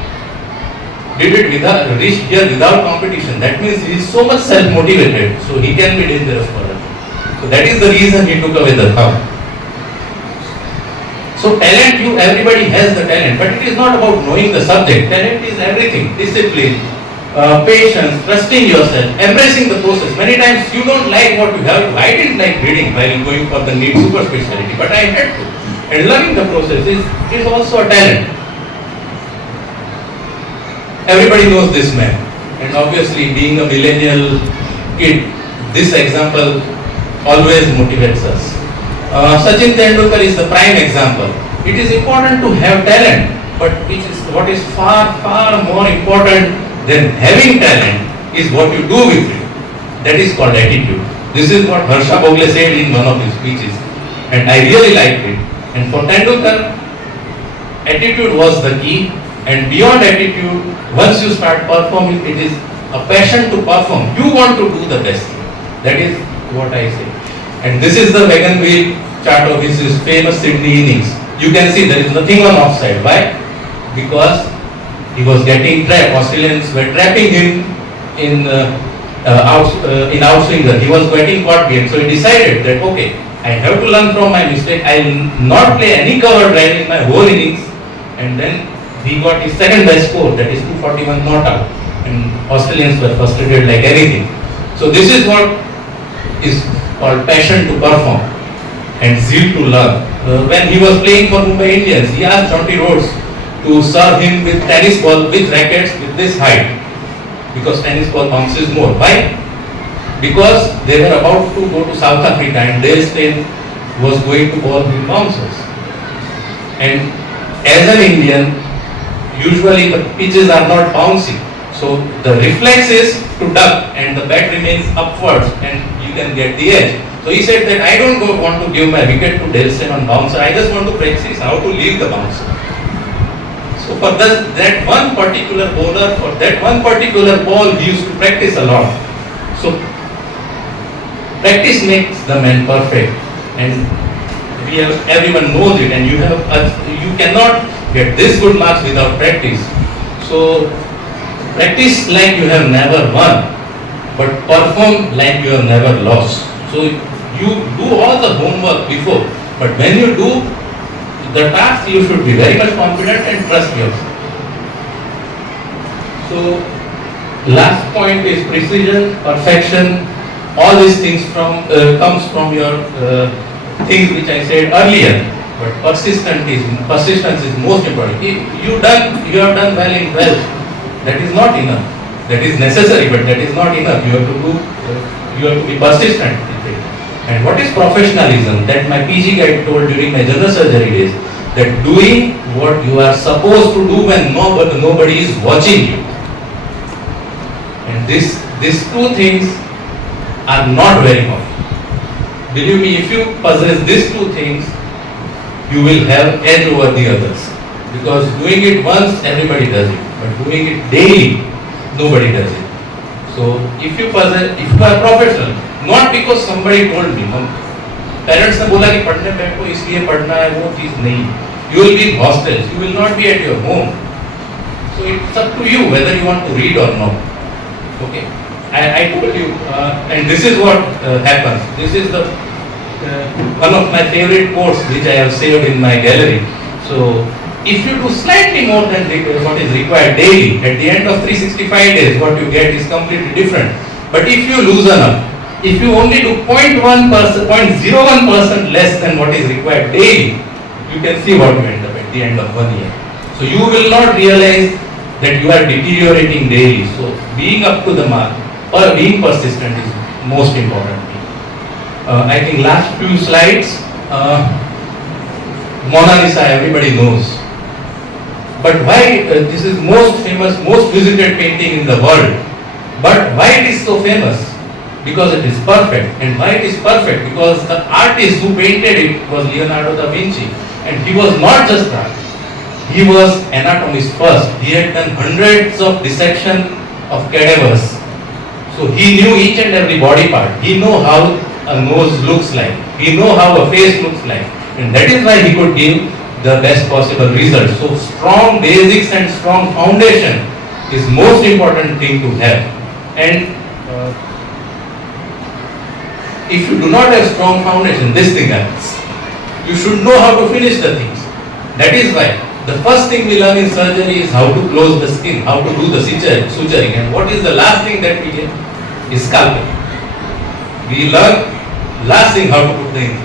did it without, reached here without competition. That means he is so much self-motivated, so he can be dangerous for us. So that is the reason he took away the thumb. So talent, everybody has the talent, but it is not about knowing the subject. Talent is everything. Discipline, patience, trusting yourself, embracing the process. Many times you don't like what you have to. I didn't like reading while going for the NEET super specialty, but I had to. And learning the process is also a talent. Everybody knows this man. And obviously being a millennial kid, this example always motivates us. Sachin Tendulkar is the prime example. It is important to have talent, but what is far, far more important than having talent is what you do with it. That is called attitude. This is what Harsha Bhogle said in one of his speeches, and I really liked it. And for Tendulkar, attitude was the key, and beyond attitude, once you start performing, it is a passion to perform. You want to do the best. That is what I say. And this is the wagon wheel chart of his famous Sydney innings. You can see there is nothing on offside. Why? Because he was getting trapped. Australians were trapping him in outswinger. He was getting caught game. So he decided that okay, I have to learn from my mistake. I will not play any cover drive in my whole innings. And then he got his second best score, that is 241 not out. And Australians were frustrated like anything. So this is what is called passion to perform and zeal to learn. When he was playing for Mumbai Indians, he asked Jonty Rhodes to serve him with tennis ball with rackets with this height, because tennis ball bounces more. Why? Because they were about to go to South Africa and Dale Steyn was going to ball with bouncers. And as an Indian, usually the pitches are not bouncy. So the reflex is to duck and the bat remains upwards and you can get the edge. So he said that I don't want to give my wicket to Dale Steyn on bouncer, I just want to practice how to leave the bouncer. So for that one particular bowler, for that one particular ball, he used to practice a lot. So practice makes the man perfect, and everyone knows it, and you cannot get this good marks without practice. So practice like you have never won, but perform like you have never lost. So you do all the homework before, but when you do the task, you should be very much confident and trust yourself. So last point is precision, perfection. All these things comes from your things which I said earlier. But persistence is most important. You have done well in 12. That is not enough. That is necessary, but that is not enough. You have to be persistent with it. And what is professionalism? That my PG guide told during my general surgery days, that doing what you are supposed to do when nobody is watching you. And these two things are not very common. Believe me, if you possess these two things, you will have edge over the others. Because doing it once, everybody does it. But doing it daily, nobody does it. So if you are professional, not because somebody told me, parents ने बोला कि पढ़ने बैठो इसलिए पढ़ना है, वो चीज नहीं. You will be in hostels, you will not be at your home. So it's up to you whether you want to read or not. Okay, I told you, and this is what happens. This is the one of my favorite quotes which I have saved in my gallery. So If you do slightly more than what is required daily, at the end of 365 days, what you get is completely different. But if you loosen up, if you only do 0.01% less than what is required daily, you can see what you end up at the end of 1 year. So you will not realize that you are deteriorating daily. So being up to the mark or being persistent is most important thing. I think last few slides, Mona Lisa, everybody knows. But why this is most famous, most visited painting in the world? But why it is so famous? Because it is perfect. And why it is perfect? Because the artist who painted it was Leonardo da Vinci. And he was not just that. He was anatomist first. He had done hundreds of dissection of cadavers. So he knew each and every body part. He knew how a nose looks like. He knew how a face looks like. And that is why he could give the best possible results. So strong basics and strong foundation is most important thing to have. And if you do not have strong foundation, this thing happens. You should know how to finish the things. That is why the first thing we learn in surgery is how to close the skin, how to do the suturing. And what is the last thing that we get? Is scalpel. We learn last thing how to put the ink.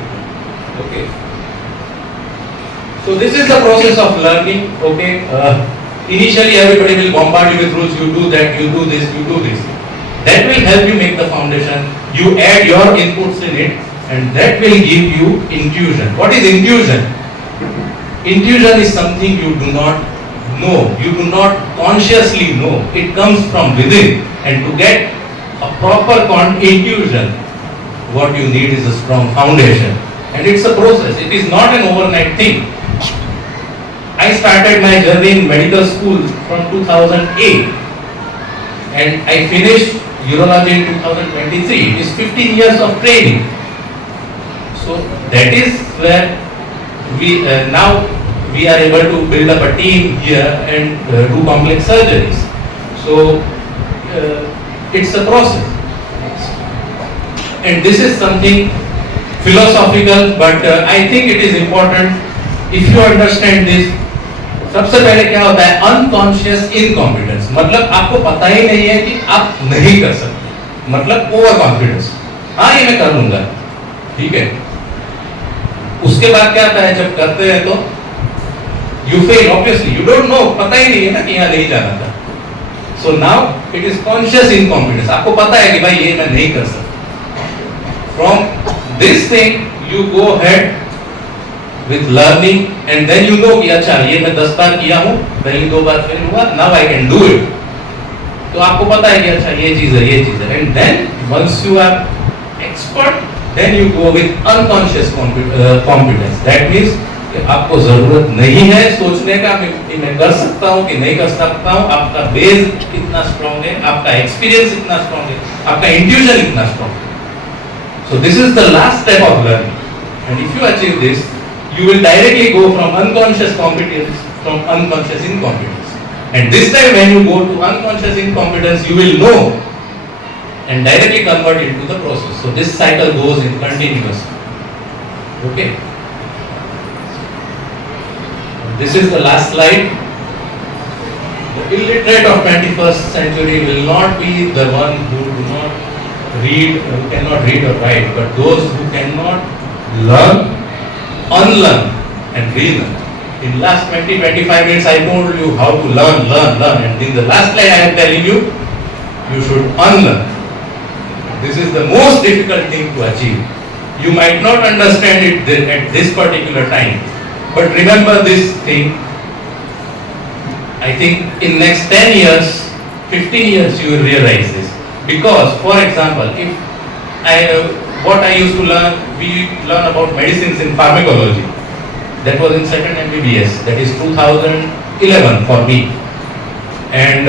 Okay. So this is the process of learning. Okay. Initially everybody will bombard you with rules. You do that, you do this, you do this. That will help you make the foundation. You add your inputs in it, and that will give you intuition. What is intuition? Intuition is something you do not know. You do not consciously know. It comes from within. And to get a proper intuition, what you need is a strong foundation. And it's a process. It is not an overnight thing. I started my journey in medical school from 2008. And I finished urology in 2023. It is 15 years of training. So that is where we now we are able to build up a team here and do complex surgeries. So it's a process. And this is something philosophical, but I think it is important if you understand this. सबसे पहले क्या होता है? Unconscious incompetence. मतलब आपको पता ही नहीं है कि आप नहीं कर सकते. मतलब ओवर कॉन्फिडेंस. हाँ ये मैं कर लूंगा. ठीक है. उसके बाद क्या आता है जब करते हैं तो you fail obviously. You don't know. पता ही नहीं है ना कि यहाँ नहीं जाना था. So now it is conscious incompetence. आपको पता है कि भाई ये मैं नहीं कर सकता. From this thing you go ahead with learning and then you know कि अच्छा ये मैं 10 बार किया हूँ, पहले 2 बार फेल हुआ, now I can do it. तो आपको पता है कि अच्छा ये चीज़ है. And then once you are expert, then you go with unconscious competence. That means कि आपको जरूरत नहीं है सोचने का कि मैं कर सकता हूँ कि नहीं कर सकता हूँ. आपका बेस इतना स्ट्रॉन्ग है, आपका एक्सपीरियंस इतना स्ट्रॉन्ग है, आपका इंट्यूजन इतना स्ट्रॉन्ग है. So this is the last step of learning. And if you achieve this, you will directly go from unconscious competence from unconscious incompetence. And this time when you go to unconscious incompetence, you will know and directly convert into the process. So this cycle goes in continuously. Okay. This is the last slide. The illiterate of 21st century will not be the one who do not read, who cannot read or write, but those who cannot learn, unlearn and relearn. In last 20-25 minutes I told you how to learn, and in the last slide I am telling you, you should unlearn. This is the most difficult thing to achieve. You might not understand it at this particular time, but remember this thing. I think in next 10 years, 15 years you will realize this. Because for example, if what I used to learn, we learn about medicines in pharmacology. That was in second MBBS. That is 2011 for me. And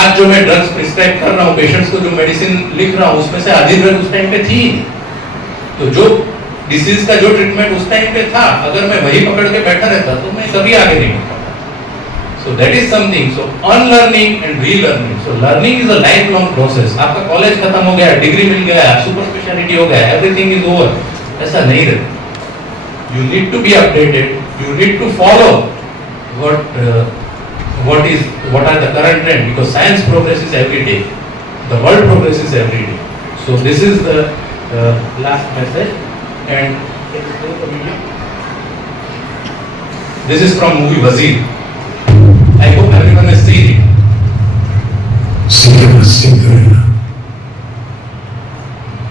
आज जो मैं drugs prescribe कर रहा हूँ patients को, जो medicine लिख रहा हूँ, उसमें से आधी ड्रग उस टाइम पे थी. तो जो डिसीज का जो ट्रीटमेंट उस टाइम पे था, अगर मैं वही पकड़ के बैठा रहता तो मैं कभी आगे नहीं बढ़ पाता. So that is something. So unlearning and relearning. So learning is a lifelong process. आपका कॉलेज खत्म हो गया, डिग्री मिल गया, सुपर स्पेशलिटी हो गया, everything is over. ऐसा नहीं रहता. You need to be updated. You need to follow what are the current trend, because science progresses every day. The world progresses every day. So this is the last message, and this is from movie Wazir. I hope everyone has seen it.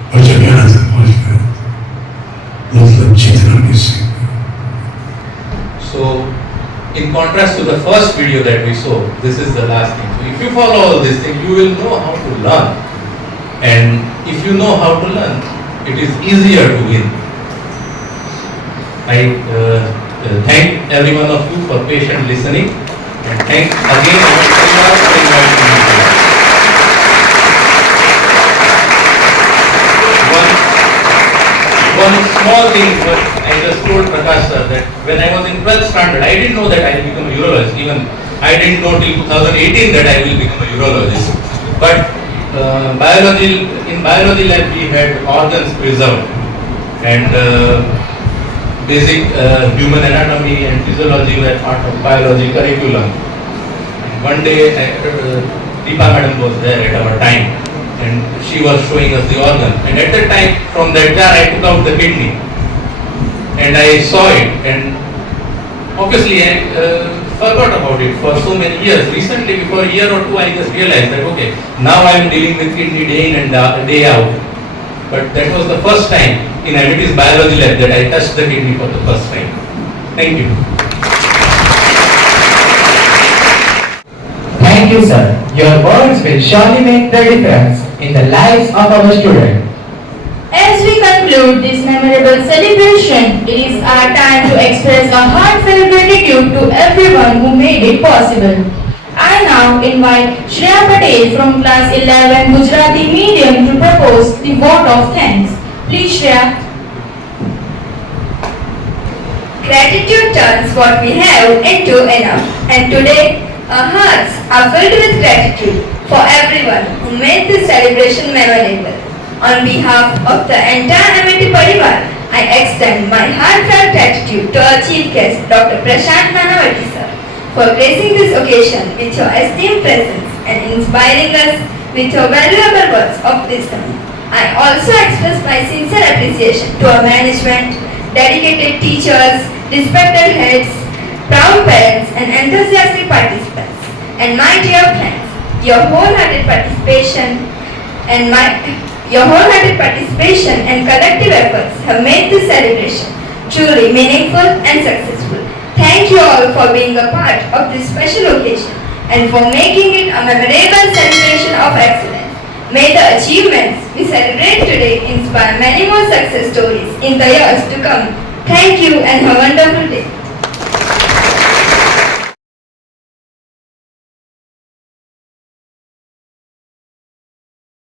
और जब यहाँ तक पहुँच गए, मतलब जितना भी सीख। So, in contrast to the first video that we saw, this is the last thing. So if you follow all these things, you will know how to learn. And if you know how to learn, it is easier to win. I thank every one of you for patient listening, and thank again for inviting me here. One small thing, but I just told Prakash sir that when I was in 12th standard, I didn't know that I will become a urologist. Even I didn't know till 2018 that I will become a urologist. But in biology lab we had organs preserved, and basic human anatomy and physiology were part of biology curriculum. And one day Deepa madam was there at our time, and she was showing us the organ. And at that time, from that jar I took out the kidney, and I saw it, and obviously I forgot about it for so many years. Recently, before a year or two, I just realized that okay, now I am dealing with kidney day in and day out. But that was the first time in Amiti's biology lab that I touched the kidney for the first time. Thank you. Thank you, sir. Your words will surely make the difference in the lives of our students. As we conclude this memorable celebration, it is our time to express a heartfelt gratitude to everyone who made it possible. I now invite Shreya Patel from class 11 Gujarati medium to propose the vote of thanks. Please, Shreya. Gratitude turns what we have into enough, and today our hearts are filled with gratitude for everyone who made this celebration memorable. On behalf of the entire Amity Parivar, I extend my heartfelt gratitude to our chief guest, Dr. Prashant Nanavati sir, for gracing this occasion with your esteemed presence and inspiring us with your valuable words of wisdom. I also express my sincere appreciation to our management, dedicated teachers, respected heads, proud parents and enthusiastic participants. And my dear friends, your wholehearted participation and collective efforts have made this celebration truly meaningful and successful. Thank you all for being a part of this special occasion and for making it a memorable celebration of excellence. May the achievements we celebrate today inspire many more success stories in the years to come. Thank you and have a wonderful day.